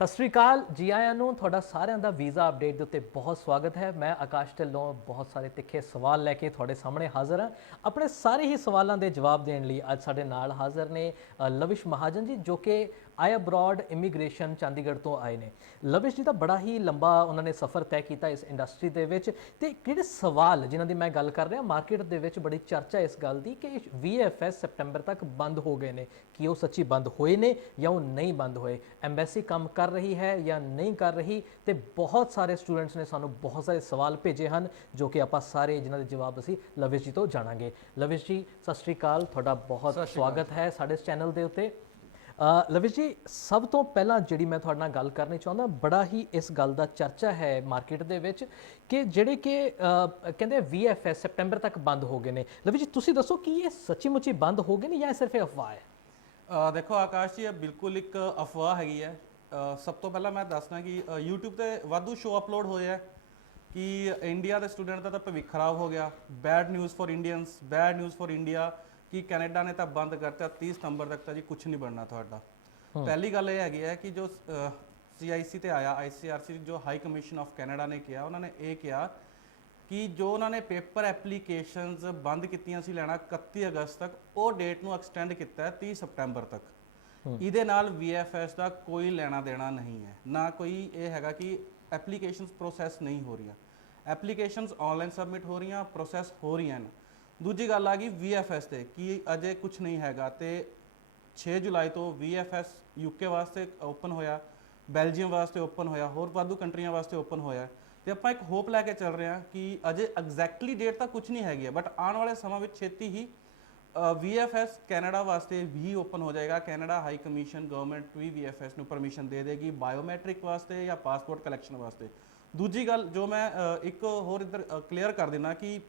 सत श्री अकाल जी आया ਨੂੰ ਤੁਹਾਡਾ ਸਾਰਿਆਂ ਦਾ ਵੀਜ਼ਾ ਅਪਡੇਟ ਦੇ ਉੱਤੇ ਬਹੁਤ ਸਵਾਗਤ ਹੈ। ਮੈਂ ਆਕਾਸ਼ ਢਿੱਲੋਂ ਬਹੁਤ ਸਾਰੇ ਤਿੱਖੇ ਸਵਾਲ ਲੈ ਕੇ ਤੁਹਾਡੇ ਸਾਹਮਣੇ ਹਾਜ਼ਰ ਹਾਂ। ਆਪਣੇ ਸਾਰੇ ਹੀ ਸਵਾਲਾਂ ਦੇ ਜਵਾਬ ਦੇਣ ਲਈ ਅੱਜ ਸਾਡੇ ਨਾਲ ਹਾਜ਼ਰ ਨੇ ਲਵਿਸ਼ ਮਹਾਜਨ ਜੀ, ਜੋ ਕਿ ਆਈ ਅਬਰੋਡ ਇਮੀਗ੍ਰੇਸ਼ਨ ਚੰਡੀਗੜ੍ਹ ਤੋਂ ਆਏ ਨੇ। ਲਵਿਸ਼ ਜੀ ਦਾ ਬੜਾ ਹੀ ਲੰਬਾ ਉਹਨਾਂ ਨੇ ਸਫ਼ਰ ਤੈਅ ਕੀਤਾ ਇਸ ਇੰਡਸਟਰੀ ਦੇ ਵਿੱਚ, ਤੇ ਕਿਹੜੇ ਸਵਾਲ ਜਿਨ੍ਹਾਂ ਦੀ ਮੈਂ ਗੱਲ ਕਰ ਰਿਹਾ, ਮਾਰਕੀਟ ਦੇ ਵਿੱਚ ਬੜੀ ਚਰਚਾ ਇਸ ਗੱਲ ਦੀ ਕਿ VFS ਸੈਪਟੈਂਬਰ ਤੱਕ ਬੰਦ ਹੋ ਗਏ ਨੇ। ਕੀ ਉਹ ਸੱਚੀ ਬੰਦ ਹੋਏ ਨੇ ਜਾਂ ਉਹ ਨਹੀਂ ਬੰਦ ਹੋਏ? ਐਮਬੈਸੀ ਕੰਮ ਕਰ ਰਹੀ ਹੈ ਜਾਂ ਨਹੀਂ ਕਰ ਰਹੀ? ਤੇ ਬਹੁਤ ਸਾਰੇ ਸਟੂਡੈਂਟਸ ਨੇ ਸਾਨੂੰ ਬਹੁਤ ਸਾਰੇ ਸਵਾਲ ਭੇਜੇ ਹਨ, ਜੋ ਕਿ ਆਪਾਂ ਸਾਰੇ ਜਿਨ੍ਹਾਂ ਦੇ ਜਵਾਬ ਅਸੀਂ ਲਵਿਸ਼ ਜੀ ਤੋਂ ਜਾਣਾਂਗੇ। ਲਵਿਸ਼ ਜੀ ਸਤਿ ਸ਼੍ਰੀ ਅਕਾਲ, ਤੁਹਾਡਾ ਬਹੁਤ ਸਵਾਗਤ ਹੈ ਸਾਡੇ ਇਸ ਚੈਨਲ ਦੇ ਉੱਤੇ। ਲਵਿਸ਼ ਜੀ, ਸਭ ਤੋਂ ਪਹਿਲਾਂ ਜਿਹੜੀ ਮੈਂ ਤੁਹਾਡੇ ਨਾਲ ਗੱਲ ਕਰਨੀ ਚਾਹੁੰਦਾ, ਬੜਾ ਹੀ ਇਸ ਗੱਲ ਦਾ ਚਰਚਾ ਹੈ ਮਾਰਕੀਟ ਦੇ ਵਿੱਚ ਕਿ ਜਿਹੜੇ ਕਿ ਕਹਿੰਦੇ VFS ਸੈਪਟੈਂਬਰ ਤੱਕ ਬੰਦ ਹੋ ਗਏ ਨੇ। ਲਵਿਸ਼ ਜੀ ਤੁਸੀਂ ਦੱਸੋ ਕਿ ਇਹ ਸੱਚੀ ਮੁੱਚੀ ਬੰਦ ਹੋ ਗਏ ਨੇ ਜਾਂ ਇਹ ਸਿਰਫ ਅਫਵਾਹ ਹੈ? ਦੇਖੋ ਆਕਾਸ਼ ਜੀ, ਇਹ ਬਿਲਕੁਲ ਇੱਕ ਅਫਵਾਹ ਹੈਗੀ ਹੈ। ਸਭ ਤੋਂ ਪਹਿਲਾਂ ਮੈਂ ਦੱਸਣਾ ਕਿ YouTube ਤੇ ਵਾਧੂ ਸ਼ੋਅ ਅਪਲੋਡ ਹੋਏ ਹੈ ਕਿ ਇੰਡੀਆ ਦੇ ਸਟੂਡੈਂਟ ਦਾ ਤਾਂ ਭਵਿੱਖ ਖਰਾਬ ਹੋ ਗਿਆ, bad news for Indians, bad news for India, ਕਿ ਕੈਨੇਡਾ ਨੇ ਤਾਂ ਬੰਦ ਕਰਤਾ 30 ਸਤੰਬਰ ਤੱਕ ਤਾਂ ਜੀ ਕੁਝ ਨਹੀਂ ਬਣਨਾ ਤੁਹਾਡਾ। ਪਹਿਲੀ ਗੱਲ ਇਹ ਹੈਗੀ ਹੈ ਕਿ ਜੋ CIC ਤੇ ਆਇਆ, ICRC ਜੋ ਹਾਈ ਕਮਿਸ਼ਨ ਆਫ ਕੈਨੇਡਾ ਨੇ ਕਿਹਾ, ਉਹਨਾਂ ਨੇ ਇਹ ਕਿਹਾ ਕਿ ਜੋ ਉਹਨਾਂ ਨੇ ਪੇਪਰ ਐਪਲੀਕੇਸ਼ਨਸ ਬੰਦ ਕੀਤੀਆਂ ਸੀ ਲੈਣਾ 31 ਅਗਸਤ ਤੱਕ, ਉਹ ਡੇਟ ਨੂੰ ਐਕਸਟੈਂਡ ਕੀਤਾ ਹੈ 30 ਸਤੰਬਰ ਤੱਕ। ਇਹਦੇ ਨਾਲ VFS ਦਾ ਕੋਈ ਲੈਣਾ ਦੇਣਾ ਨਹੀਂ ਹੈ, ਨਾ ਕੋਈ ਇਹ ਹੈਗਾ ਕਿ ਐਪਲੀਕੇਸ਼ਨਸ ਪ੍ਰੋਸੈਸ ਨਹੀਂ ਹੋ ਰਹੀਆਂ। ਐਪਲੀਕੇਸ਼ਨਸ ਆਨਲਾਈਨ ਸਬਮਿਟ ਹੋ ਰਹੀਆਂ, ਪ੍ਰੋਸੈਸ ਹੋ ਰਹੀਆਂ ਨੇ। ਦੂਜੀ ਗੱਲ ਆ ਗਈ VFS ਤੇ ਕਿ ਅਜੇ ਕੁਝ ਨਹੀਂ ਹੈਗਾ, ਤੇ 6 ਜੁਲਾਈ ਤੋਂ VFS UK ਵਾਸਤੇ ਓਪਨ ਹੋਇਆ, ਬੈਲਜੀਅਮ ਵਾਸਤੇ ਓਪਨ ਹੋਇਆ, ਹੋਰ ਵਾਧੂ ਕੰਟਰੀਆਂ ਵਾਸਤੇ ਓਪਨ ਹੋਇਆ। ਤੇ ਆਪਾਂ ਇੱਕ ਹੋਪ ਲੈ ਕੇ ਚੱਲ ਰਹੇ ਹਾਂ ਕਿ ਅਜੇ ਐਗਜ਼ੈਕਟਲੀ ਡੇਟ ਤਾਂ ਕੁਝ ਨਹੀਂ ਹੈਗੀ ਹੈ, ਬਟ ਆਉਣ ਵਾਲੇ ਸਮਾਂ ਵਿੱਚ ਛੇਤੀ ਹੀ VFS ਕੈਨੇਡਾ ਵਾਸਤੇ ਵੀ ਓਪਨ ਹੋ ਜਾਏਗਾ। ਕੈਨੇਡਾ ਹਾਈ ਕਮਿਸ਼ਨ ਗਵਰਨਮੈਂਟ ਵੀ VFS ਨੂੰ ਪਰਮਿਸ਼ਨ ਦੇ ਦੇਗੀ ਬਾਇਓਮੈਟ੍ਰਿਕ ਵਾਸਤੇ ਜਾਂ ਪਾਸਪੋਰਟ ਕਲੈਕਸ਼ਨ ਵਾਸਤੇ। ਦੂਜੀ ਗੱਲ ਜੋ ਮੈਂ ਇੱਕ ਹੋਰ ਇੱਧਰ ਕਲੀਅਰ ਕਰ ਦੇਣਾ ਕਿ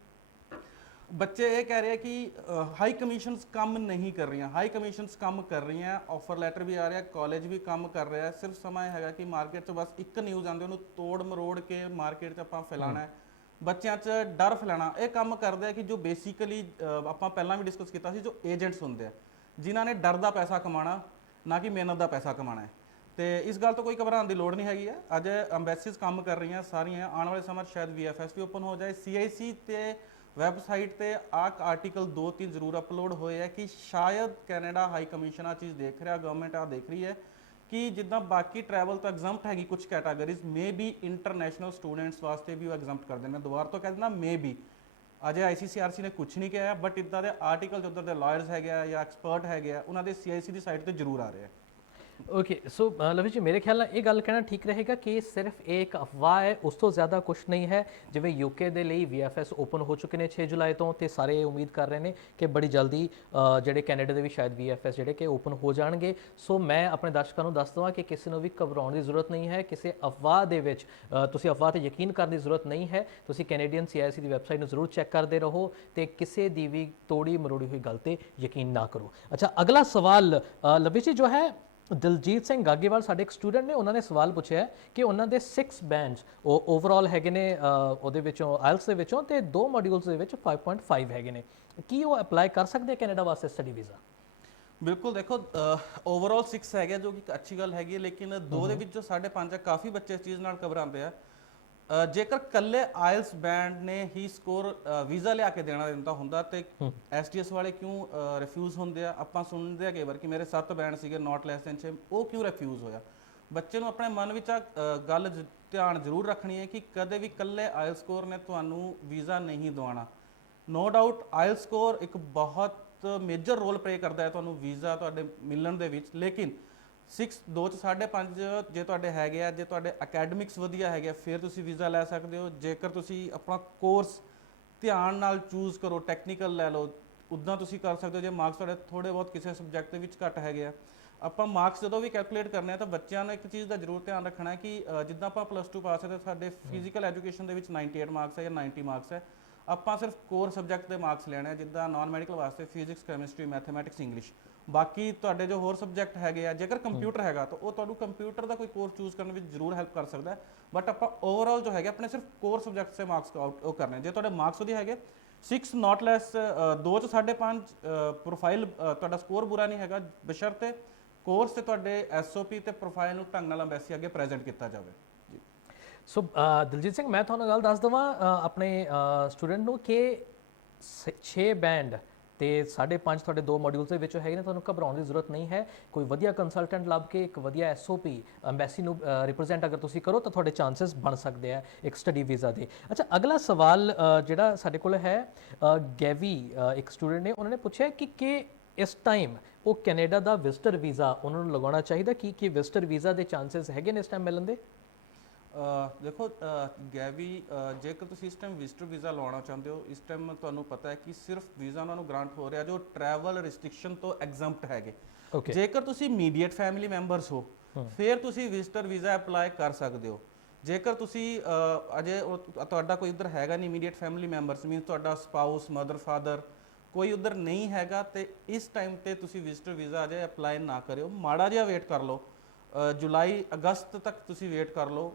ਬੱਚੇ ਇਹ ਕਹਿ ਰਹੇ ਕਿ ਹਾਈ ਕਮਿਸ਼ਨਸ ਕੰਮ ਨਹੀਂ ਕਰ ਰਹੀਆਂ। ਹਾਈ ਕਮਿਸ਼ਨਸ ਕੰਮ ਕਰ ਰਹੀਆਂ, ਆਫਰ ਲੈਟਰ ਵੀ ਆ ਰਿਹਾ, ਕਾਲਜ ਵੀ ਕੰਮ ਕਰ ਰਿਹਾ। ਸਿਰਫ ਸਮਾਂ ਇਹ ਹੈਗਾ ਕਿ ਮਾਰਕੀਟ 'ਚ ਬਸ ਇੱਕ ਨਿਊਜ਼ ਆਉਂਦੀ, ਉਹਨੂੰ ਤੋੜ ਮਰੋੜ ਕੇ ਮਾਰਕੀਟ 'ਚ ਆਪਾਂ ਫੈਲਾਣਾ ਹੈ, ਬੱਚਿਆਂ 'ਚ ਡਰ ਫੈਲਾਣਾ। ਇਹ ਕੰਮ ਕਰਦੇ ਆ ਕਿ ਜੋ ਬੇਸਿਕਲੀ ਆਪਾਂ ਪਹਿਲਾਂ ਵੀ ਡਿਸਕਸ ਕੀਤਾ ਸੀ, ਜੋ ਏਜੰਟਸ ਹੁੰਦੇ ਆ ਜਿਨ੍ਹਾਂ ਨੇ ਡਰ ਦਾ ਪੈਸਾ ਕਮਾਉਣਾ, ਨਾ ਕਿ ਮਿਹਨਤ ਦਾ ਪੈਸਾ ਕਮਾਉਣਾ ਹੈ। ਤੇ ਇਸ ਗੱਲ ਤੋਂ ਕੋਈ ਘਬਰਾਉਣ ਦੀ ਲੋੜ ਨਹੀਂ ਹੈਗੀ ਹੈ। ਅੱਜ ਐਮਬੈਸੀਜ਼ ਕੰਮ ਕਰ ਰਹੀਆਂ ਸਾਰੀਆਂ, ਆਉਣ ਵਾਲੇ ਸਮਾਂ ਸ਼ਾਇਦ VFS ਵੀ ਓਪਨ ਹੋ ਜਾਏ। CIC ਤੇ ਵੈਬਸਾਈਟ ਤੇ ਆਰਟੀਕਲ 2-3 ਜ਼ਰੂਰ ਅਪਲੋਡ ਹੋਏ ਹੈ ਕਿ ਸ਼ਾਇਦ ਕੈਨੇਡਾ ਹਾਈ ਕਮਿਸ਼ਨ ਆ ਚੀਜ਼ ਦੇਖ ਰਿਹਾ, ਗਵਰਨਮੈਂਟ ਆ ਦੇਖ ਰਹੀ ਹੈ ਕਿ ਜਿੱਦਾਂ ਬਾਕੀ ਟਰੈਵਲ ਤੋਂ ਐਗਜ਼ੈਂਪਟ ਹੈਗੀ ਕੁਝ categories, may be international students ਵਾਸਤੇ ਵੀ ਉਹ ਐਗਜ਼ੈਂਪਟ ਕਰ ਦੇਣਾ। ਦੁਬਾਰਾ ਤੋਂ ਕਹਿ ਦੇਣਾ ਮੇ ਬੀ, ਅਜੇ ICCRC ਨੇ ਕੁਝ ਨਹੀਂ ਕਿਹਾ, ਬਟ ਇੱਦਾਂ ਦੇ ਆਰਟੀਕਲ ਜੋ ਉੱਧਰ ਦੇ ਲਾਇਰਸ ਹੈਗੇ ਆ ਜਾਂ ਐਕਸਪਰਟ ਹੈਗੇ ਆ, ਉਹਨਾਂ ਦੇ CIC ਦੀ ਸਾਈਟ ਤੇ ਜ਼ਰੂਰ ਆ ਰਹੇ ਆ। ਓਕੇ, ਸੋ ਲਵਿਸ਼ ਜੀ, ਮੇਰੇ ਖਿਆਲ ਨਾਲ ਇਹ ਗੱਲ ਕਹਿਣਾ ਠੀਕ ਰਹੇਗਾ ਕਿ ਸਿਰਫ ਇਹ ਇੱਕ ਅਫਵਾਹ ਹੈ, ਉਸ ਤੋਂ ਜ਼ਿਆਦਾ ਕੁਝ ਨਹੀਂ ਹੈ। ਜਿਵੇਂ UK ਦੇ ਲਈ VFS ਓਪਨ ਹੋ ਚੁੱਕੇ ਨੇ 6 ਜੁਲਾਈ ਤੋਂ, ਤੇ ਸਾਰੇ ਉਮੀਦ ਕਰ ਰਹੇ ਨੇ ਕਿ ਬੜੀ ਜਲਦੀ ਜਿਹੜੇ ਕੈਨੇਡਾ ਦੇ ਵੀ ਸ਼ਾਇਦ VFS ਜਿਹੜੇ ਕਿ ਓਪਨ ਹੋ ਜਾਣਗੇ। ਸੋ ਮੈਂ ਆਪਣੇ ਦਰਸ਼ਕਾਂ ਨੂੰ ਦੱਸ ਦਵਾਂ ਕਿ ਕਿਸੇ ਨੂੰ ਵੀ ਘਬਰਾਉਣ ਦੀ ਜ਼ਰੂਰਤ ਨਹੀਂ ਹੈ। ਕਿਸੇ ਅਫਵਾਹ ਦੇ ਵਿੱਚ ਤੁਸੀਂ ਅਫਵਾਹ 'ਤੇ ਯਕੀਨ ਕਰਨ ਦੀ ਜ਼ਰੂਰਤ ਨਹੀਂ ਹੈ। ਤੁਸੀਂ ਕੈਨੇਡੀਅਨ CIC ਦੀ ਵੈਬਸਾਈਟ ਨੂੰ ਜ਼ਰੂਰ ਚੈੱਕ ਕਰਦੇ ਰਹੋ ਤੇ ਕਿਸੇ ਦੀ ਵੀ ਤੋੜੀ ਮਰੋੜੀ ਹੋਈ ਗੱਲ 'ਤੇ ਯਕੀਨ ਨਾ ਕਰੋ। ਅੱਛਾ, ਅਗਲਾ ਸਵਾਲ ਲਵਿਸ਼ ਜੀ ਜੋ ਹੈ, ਦਿਲਜੀਤ ਸਿੰਘ ਗਾਗੇਵਾਲ ਸਾਡੇ ਇੱਕ ਸਟੂਡੈਂਟ ਨੇ, ਉਹਨਾਂ ਨੇ ਸਵਾਲ ਪੁੱਛਿਆ ਕਿ ਉਹਨਾਂ ਦੇ 6 ਬੈਂਡਸ ਉਹ ਓਵਰਆਲ ਹੈਗੇ ਨੇ, ਉਹਦੇ ਵਿੱਚੋਂ IELTS ਦੇ ਵਿੱਚੋਂ, ਤੇ 2 ਮੋਡਿਊਲਸ ਦੇ ਵਿੱਚ 5.5 ਹੈਗੇ ਨੇ। ਕੀ ਉਹ ਅਪਲਾਈ ਕਰ ਸਕਦੇ ਕੈਨੇਡਾ ਵਾਸਤੇ ਸਟੱਡੀ ਵੀਜ਼ਾ? ਬਿਲਕੁਲ, ਦੇਖੋ ਓਵਰਆਲ 6 ਹੈਗੇ ਜੋ ਕਿ ਇੱਕ ਅੱਛੀ ਗੱਲ ਹੈਗੀ ਹੈ, ਲੇਕਿਨ 2 ਦੇ ਵਿੱਚ ਜੋ 5.5 ਹੈ, ਕਾਫੀ ਬੱਚੇ ਇਸ ਚੀਜ਼ ਨਾਲ ਘਬਰਾਉਂਦੇ ਆ। ਜੇਕਰ ਕੱਲੇ IELTS ਬੈਂਡ ਨੇ ਹੀ ਸਕੋਰ ਵੀਜ਼ਾ ਲਿਆ ਕੇ ਦੇਣਾ ਦਿੰਦਾ ਹੁੰਦਾ ਤੇ STS ਵਾਲੇ ਕਿਉਂ ਰਿਫਿਊਜ਼ ਹੁੰਦੇ ਆ? ਆਪਾਂ ਸੁਣਦੇ ਆ ਕਈ ਵਾਰ ਕਿ ਮੇਰੇ 7 ਬੈਂਡ ਸੀਗੇ ਨਾਟ ਲੈਸ ਦੈਨ 6, ਉਹ ਕਿਉਂ ਰਿਫਿਊਜ਼ ਹੋਇਆ? ਬੱਚੇ ਨੂੰ ਆਪਣੇ ਮਨ ਵਿੱਚ ਗੱਲ ਧਿਆਨ ਜ਼ਰੂਰ ਰੱਖਣੀ ਹੈ ਕਿ ਕਦੇ ਵੀ ਕੱਲੇ IELTS ਸਕੋਰ ਨੇ ਤੁਹਾਨੂੰ ਵੀਜ਼ਾ ਨਹੀਂ ਦਿਵਾਉਣਾ। ਨੋ ਡਾਊਟ IELTS ਸਕੋਰ ਇੱਕ ਬਹੁਤ ਮੇਜਰ ਰੋਲ ਪਲੇ ਕਰਦਾ ਹੈ ਤੁਹਾਨੂੰ ਵੀਜ਼ਾ ਤੁਹਾਡੇ ਮਿਲਣ ਦੇ ਵਿੱਚ, ਲੇਕਿਨ 2 ਚ 5.5 ਜੇ ਤੁਹਾਡੇ ਹੈਗੇ ਆ, ਜੇ ਤੁਹਾਡੇ ਅਕੈਡਮਿਕਸ ਵਧੀਆ ਹੈਗੇ ਆ, ਫਿਰ ਤੁਸੀਂ ਵੀਜ਼ਾ ਲੈ ਸਕਦੇ ਹੋ। ਜੇਕਰ ਤੁਸੀਂ ਆਪਣਾ ਕੋਰਸ ਧਿਆਨ ਨਾਲ ਚੂਜ਼ ਕਰੋ, ਟੈਕਨੀਕਲ ਲੈ ਲਓ, ਉੱਦਾਂ ਤੁਸੀਂ ਕਰ ਸਕਦੇ ਹੋ। ਜੇ ਮਾਰਕਸ ਤੁਹਾਡੇ ਥੋੜੇ ਬਹੁਤ ਕਿਸੇ ਸਬਜੈਕਟ ਦੇ ਵਿੱਚ ਘੱਟ ਹੈਗੇ ਆ, ਆਪਾਂ ਮਾਰਕਸ ਜਦੋਂ ਵੀ ਕੈਲਕੂਲੇਟ ਕਰਨੇ ਆ ਤਾਂ ਬੱਚਿਆਂ ਨੂੰ ਇੱਕ ਚੀਜ਼ ਦਾ ਜ਼ਰੂਰ ਧਿਆਨ ਰੱਖਣਾ ਹੈ ਕਿ ਜਿੱਦਾਂ ਆਪਾਂ +2 ਪਾਸ ਹੈ ਤਾਂ ਸਾਡੇ ਫਿਜ਼ੀਕਲ ਐਜੂਕੇਸ਼ਨ ਦੇ ਵਿੱਚ 98 ਮਾਰਕਸ ਹੈ ਜਾਂ 90 ਮਾਰਕਸ ਹੈ, ਆਪਾਂ ਸਿਰਫ ਕੋਰ ਸਬਜੈਕਟ ਦੇ ਮਾਰਕਸ ਲੈਣੇ ਆ, ਜਿੱਦਾਂ ਨਾਨ ਮੈਡੀਕਲ ਵਾਸਤੇ ਫਿਜ਼ਿਕਸ, ਕੈਮਿਸਟਰੀ, ਮੈਥਮੈਟਿਕਸ, ਇੰਗਲਿਸ਼। ਬਾਕੀ ਤੁਹਾਡੇ ਜੋ ਹੋਰ ਸਬਜੈਕਟ ਹੈਗੇ ਆ, ਜੇਕਰ ਕੰਪਿਊਟਰ ਹੈਗਾ ਤਾਂ ਉਹ ਤੁਹਾਨੂੰ ਕੰਪਿਊਟਰ ਦਾ ਕੋਈ ਕੋਰਸ ਚੂਜ਼ ਕਰਨ ਵਿੱਚ ਜ਼ਰੂਰ ਹੈਲਪ ਕਰ ਸਕਦਾ ਹੈ, ਬਟ ਆਪਾਂ ਓਵਰਆਲ ਜੋ ਹੈਗੇ ਆਪਣੇ ਸਿਰਫ ਕੋਰ ਸਬਜੈਕਟ ਸੇ ਮਾਰਕਸ ਉਹ ਕਰਨੇ। ਜੇ ਤੁਹਾਡੇ ਮਾਰਕਸ ਵਧੀਆ ਹੈਗੇ 6 ਨਾਟ ਲੈਸ 2 ਚ 5.5 ਪ੍ਰੋਫਾਈਲ ਤੁਹਾਡਾ ਸਕੋਰ ਬੁਰਾ ਨਹੀਂ ਹੈਗਾ, ਬਸ਼ਰਤੇ ਕੋਰਸ ਤੇ ਤੁਹਾਡੇ ਐਸਓਪੀ ਤੇ ਪ੍ਰੋਫਾਈਲ ਨੂੰ ਢੰਗ ਨਾਲ ਐਮਬੈਸੀ ਅੱਗੇ ਪ੍ਰੈਜ਼ੈਂਟ ਕੀਤਾ ਜਾਵੇ ਜੀ। ਸੋ ਦਿਲਜੀਤ ਸਿੰਘ, ਮੈਂ ਤੁਹਾਨੂੰ ਗੱਲ ਦੱਸ ਦਵਾਂ ਆਪਣੇ ਸਟੂਡੈਂਟ ਨੂੰ ਕਿ 6 ਬੈਂਡ ਤੇ 5.5 ਤੁਹਾਡੇ 2 ਮੋਡਿਊਲਸ ਦੇ ਵਿੱਚੋਂ ਹੈਗੇ ਨੇ। ਤੁਹਾਨੂੰ ਘਬਰਾਉਣ ਦੀ ਜ਼ਰੂਰਤ ਨਹੀਂ ਹੈ। ਕੋਈ ਵਧੀਆ ਕੰਸਲਟੈਂਟ ਲੱਭ ਕੇ ਇੱਕ ਵਧੀਆ ਐਸਓਪੀ ਐਮਬੈਸੀ ਨੂੰ ਰਿਪਰੈਜ਼ੈਂਟ ਅਗਰ ਤੁਸੀਂ ਕਰੋ ਤਾਂ ਤੁਹਾਡੇ ਚਾਂਸਸ ਬਣ ਸਕਦੇ ਆ ਇੱਕ ਸਟੱਡੀ ਵੀਜ਼ਾ ਦੇ। ਅੱਛਾ, ਅਗਲਾ ਸਵਾਲ ਜਿਹੜਾ ਸਾਡੇ ਕੋਲ ਹੈ, ਗੈਵੀ ਇੱਕ ਸਟੂਡੈਂਟ ਨੇ, ਉਹਨਾਂ ਨੇ ਪੁੱਛਿਆ ਕਿ ਇਸ ਟਾਈਮ ਉਹ ਕੈਨੇਡਾ ਦਾ ਵਿਜ਼ਟਰ ਵੀਜ਼ਾ ਉਹਨਾਂ ਨੂੰ ਲਗਾਉਣਾ ਚਾਹੀਦਾ। ਕੀ ਵਿਜ਼ਟਰ ਵੀਜ਼ਾ ਦੇ ਚਾਂਸਸ ਹੈਗੇ ਨੇ ਇਸ ਟਾਈਮ ਮਿਲਣ ਦੇ? ਦੇਖੋ ਗੈਵੀ, ਜੇਕਰ ਤੁਸੀਂ ਇਸ ਟਾਈਮ ਵਿਜ਼ਟਰ ਵੀਜ਼ਾ ਲਵਾਉਣਾ ਚਾਹੁੰਦੇ ਹੋ, ਇਸ ਟਾਈਮ ਤੁਹਾਨੂੰ ਪਤਾ ਹੈ ਕਿ ਸਿਰਫ ਵੀਜ਼ਾ ਉਹਨਾਂ ਨੂੰ ਗ੍ਰਾਂਟ ਹੋ ਰਿਹਾ ਜੋ ਟਰੈਵਲ ਰਿਸਟ੍ਰਿਕਸ਼ਨ ਤੋਂ ਐਗਜ਼ੈਂਪਟ ਹੈਗੇ। ਜੇਕਰ ਤੁਸੀਂ ਇਮੀਡੀਏਟ ਫੈਮਿਲੀ ਮੈਂਬਰਸ ਹੋ ਫਿਰ ਤੁਸੀਂ ਵਿਜ਼ਟਰ ਵੀਜ਼ਾ ਅਪਲਾਈ ਕਰ ਸਕਦੇ ਹੋ। ਜੇਕਰ ਤੁਸੀਂ ਅਜੇ ਤੁਹਾਡਾ ਕੋਈ ਉਧਰ ਹੈਗਾ ਨਹੀਂ ਇਮੀਡੀਏਟ ਫੈਮਿਲੀ ਮੈਂਬਰਸ, ਮੀਨਸ ਤੁਹਾਡਾ ਸਪਾਊਸ, ਮਦਰ, ਫਾਦਰ ਕੋਈ ਉਧਰ ਨਹੀਂ ਹੈਗਾ, ਤੇ ਇਸ ਟਾਈਮ ਤੇ ਤੁਸੀਂ ਵਿਜ਼ਟਰ ਵੀਜ਼ਾ ਅਜੇ ਅਪਲਾਈ ਨਾ ਕਰਿਓ। ਮਾੜਾ ਜਿਹਾ ਵੇਟ ਕਰ ਲਓ, ਜੁਲਾਈ ਅਗਸਤ ਤੱਕ ਤੁਸੀਂ ਵੇਟ ਕਰ ਲਓ।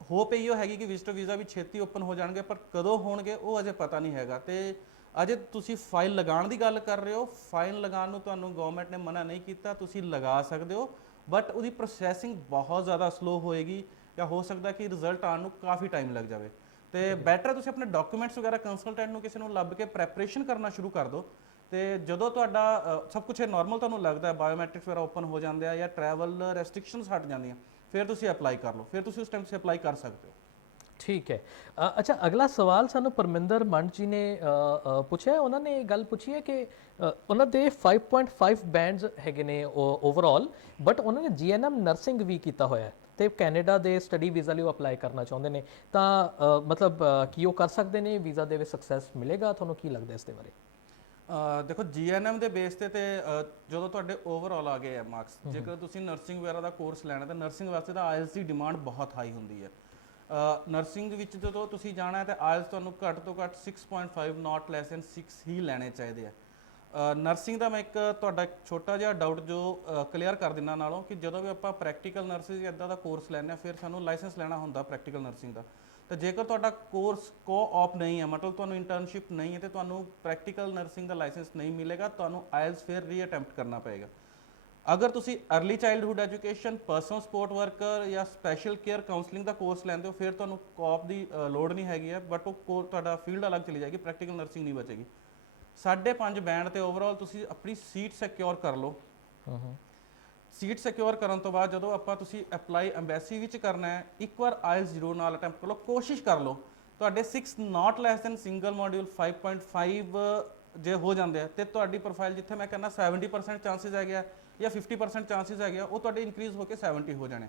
ਹੋਪ ਇਹੋ ਹੈਗੀ ਕਿ ਵਿਜ਼ਟਰ ਵੀਜ਼ਾ ਵੀ ਛੇਤੀ ਓਪਨ ਹੋ ਜਾਣਗੇ, ਪਰ ਕਦੋਂ ਹੋਣਗੇ ਉਹ ਅਜੇ ਪਤਾ ਨਹੀਂ ਹੈਗਾ। ਤੇ ਅਜੇ ਤੁਸੀਂ ਫਾਈਲ ਲਗਾਉਣ ਦੀ ਗੱਲ ਕਰ ਰਹੇ ਹੋ, ਫਾਈਲ ਲਗਾਉਣ ਨੂੰ ਤੁਹਾਨੂੰ ਗਵਰਨਮੈਂਟ ਨੇ ਮਨਾ ਨਹੀਂ ਕੀਤਾ, ਤੁਸੀਂ ਲਗਾ ਸਕਦੇ ਹੋ, ਬਟ ਉਹਦੀ ਪ੍ਰੋਸੈਸਿੰਗ ਬਹੁਤ ਜ਼ਿਆਦਾ ਸਲੋ ਹੋਏਗੀ ਜਾਂ ਹੋ ਸਕਦਾ ਕਿ ਰਿਜ਼ਲਟ ਆਉਣ ਨੂੰ ਕਾਫੀ ਟਾਈਮ ਲੱਗ ਜਾਵੇ। ਤੇ ਬੈਟਰ ਤੁਸੀਂ ਆਪਣੇ ਡਾਕੂਮੈਂਟਸ ਵਗੈਰਾ ਕੰਸਲਟੈਂਟ ਨੂੰ ਕਿਸੇ ਨੂੰ ਲੱਭ ਕੇ ਪ੍ਰੈਪਰੇਸ਼ਨ ਕਰਨਾ ਸ਼ੁਰੂ ਕਰ ਦਿਓ। ਤੇ ਜਦੋਂ ਤੁਹਾਡਾ ਸਭ ਕੁਝ ਨਾਰਮਲ ਤੁਹਾਨੂੰ ਲੱਗਦਾ, ਬਾਇਓਮੈਟ੍ਰਿਕਸ ਵਗੈਰਾ ਓਪਨ ਹੋ ਜਾਂਦੇ ਆ ਜਾਂ ਟਰੈਵਲ ਰੈਸਟ੍ਰਿਕਸ਼ਨਸ ਹਟ ਜਾਂਦੀਆਂ, ਫਿਰ ਤੁਸੀਂ ਅਪਲਾਈ ਕਰ ਲਓ, ਫਿਰ ਤੁਸੀਂ ਉਸ ਟਾਈਮ 'ਤੇ ਅਪਲਾਈ ਕਰ ਸਕਦੇ ਹੋ। ਠੀਕ ਹੈ। ਅੱਛਾ, ਅਗਲਾ ਸਵਾਲ ਸਾਨੂੰ ਪਰਮਿੰਦਰ ਮੰਡ ਜੀ ਨੇ ਪੁੱਛਿਆ। ਉਹਨਾਂ ਨੇ ਇਹ ਗੱਲ ਪੁੱਛੀ ਹੈ ਕਿ ਉਹਨਾਂ ਦੇ 5.5 ਬੈਂਡਸ ਹੈਗੇ ਨੇ ਓਵਰਆਲ, ਬਟ ਉਹਨਾਂ ਨੇ ਜੀਐਨਐਮ ਨਰਸਿੰਗ ਵੀ ਕੀਤਾ ਹੋਇਆ ਹੈ ਤੇ ਕੈਨੇਡਾ ਦੇ ਸਟੱਡੀ ਵੀਜ਼ਾ ਲਈ ਉਹ ਅਪਲਾਈ ਕਰਨਾ ਚਾਹੁੰਦੇ ਨੇ। ਤਾਂ ਮਤਲਬ ਕੀ ਉਹ ਕਰ ਸਕਦੇ ਨੇ? ਵੀਜ਼ਾ ਦੇ ਵਿੱਚ ਸਕਸੈਸ ਮਿਲੇਗਾ? ਤੁਹਾਨੂੰ ਕੀ ਲੱਗਦਾ ਇਸ ਦੇ ਬਾਰੇ? ਦੇਖੋ ਜੀਐਨਐਮ ਦੇ ਬੇਸ ਤੇ ਜਦੋਂ ਤੁਹਾਡੇ ਓਵਰਆਲ ਆ ਗਏ ਆ ਮਾਰਕਸ, ਜੇਕਰ ਤੁਸੀਂ ਨਰਸਿੰਗ ਵਗੈਰਾ ਦਾ ਕੋਰਸ ਲੈਣਾ ਤਾਂ ਨਰਸਿੰਗ ਵਾਸਤੇ ਤਾਂ ਆਇਲਸ ਦੀ ਡਿਮਾਂਡ ਬਹੁਤ ਹਾਈ ਹੁੰਦੀ ਹੈ। ਨਰਸਿੰਗ ਵਿੱਚ ਜਦੋਂ ਤੁਸੀਂ ਜਾਣਾ ਹੈ ਤਾਂ ਆਇਲਸ ਤੁਹਾਨੂੰ ਘੱਟ ਤੋਂ ਘੱਟ 6.5 ਨਾਟ ਲੈਸ ਦੈਨ 6 ਹੀ ਲੈਣੇ ਚਾਹੀਦੇ ਆ। ਨਰਸਿੰਗ ਦਾ ਮੈਂ ਇੱਕ ਤੁਹਾਡਾ ਛੋਟਾ ਜਿਹਾ ਡਾਊਟ ਜੋ ਕਲੀਅਰ ਕਰ ਦਿੰਦਾ ਨਾਲੋਂ, ਕਿ ਜਦੋਂ ਵੀ ਆਪਾਂ ਪ੍ਰੈਕਟੀਕਲ ਨਰਸਿਸ ਇੱਦਾਂ ਦਾ ਕੋਰਸ ਲੈਂਦੇ ਹਾਂ ਫਿਰ ਸਾਨੂੰ ਲਾਇਸੈਂਸ ਲੈਣਾ ਹੁੰਦਾ ਪ੍ਰੈਕਟੀਕਲ ਨਰਸਿੰਗ ਦਾ। ਤਾਂ ਜੇਕਰ ਤੁਹਾਡਾ ਕੋਰਸ ਕੋ-op ਨਹੀਂ ਹੈ, ਮਤਲਬ ਤੁਹਾਨੂੰ ਇੰਟਰਨਸ਼ਿਪ ਨਹੀਂ ਹੈ, ਤੇ ਤੁਹਾਨੂੰ ਪ੍ਰੈਕਟੀਕਲ ਨਰਸਿੰਗ ਦਾ ਲਾਇਸੈਂਸ ਨਹੀਂ ਮਿਲੇਗਾ, ਤੁਹਾਨੂੰ ਆਇਲਸ ਫਿਰ ਰੀ-ਅਟੈਂਪਟ ਕਰਨਾ ਪਏਗਾ। ਅਗਰ ਤੁਸੀਂ early childhood education, personal support worker ਜਾਂ ਸਪੈਸ਼ਲ ਕੇਅਰ ਕਾਉਂਸਲਿੰਗ ਦਾ ਕੋਰਸ ਲੈਂਦੇ ਹੋ ਫਿਰ ਤੁਹਾਨੂੰ ਕੋ-op ਦੀ ਲੋੜ ਨਹੀਂ ਹੈਗੀ ਹੈ, ਬਟ ਉਹ ਤੁਹਾਡਾ ਫੀਲਡ ਅਲੱਗ ਚਲੀ ਜਾਏਗੀ, ਪ੍ਰੈਕਟੀਕਲ ਨਰਸਿੰਗ ਨਹੀਂ ਬਚੇਗੀ। 5.5 ਬੈਂਡ ਤੇ ਓਵਰਆਲ ਤੁਸੀਂ ਆਪਣੀ ਸੀਟ ਸਿਕਿਉਰ ਕਰ ਲਓ। ਸੀਟ ਸਿਕਿਉਰ ਕਰਨ ਤੋਂ ਬਾਅਦ ਜਦੋਂ ਤੁਸੀਂ ਅਪਲਾਈ ਐਮਬੈਸੀ ਵਿੱਚ ਕਰਨਾ ਹੈ, ਇੱਕ ਵਾਰ ਆਇਲਸ ਜ਼ਰੂਰ ਨਾਲ ਅਟੈਂਪਟ ਕਰ ਲਓ, ਕੋਸ਼ਿਸ਼ ਕਰ ਲਓ ਤੁਹਾਡੇ 6 ਨਾਟ ਲੈਸ ਦੈਨ ਸਿੰਗਲ ਮੋਡਿਊਲ 5.5 ਜੇ ਹੋ ਜਾਂਦੇ ਆ ਤੇ ਤੁਹਾਡੀ ਪ੍ਰੋਫਾਈਲ ਜਿੱਥੇ ਮੈਂ ਕਹਿੰਦਾ 70% ਚਾਂਸਸ ਹੈਗੇ ਆ ਜਾਂ 50% ਚਾਂਸਸ ਹੈਗੇ ਆ, ਉਹ ਤੁਹਾਡੇ ਇਨਕਰੀਜ਼ ਹੋ ਕੇ 70 ਹੋ ਜਾਣੇ।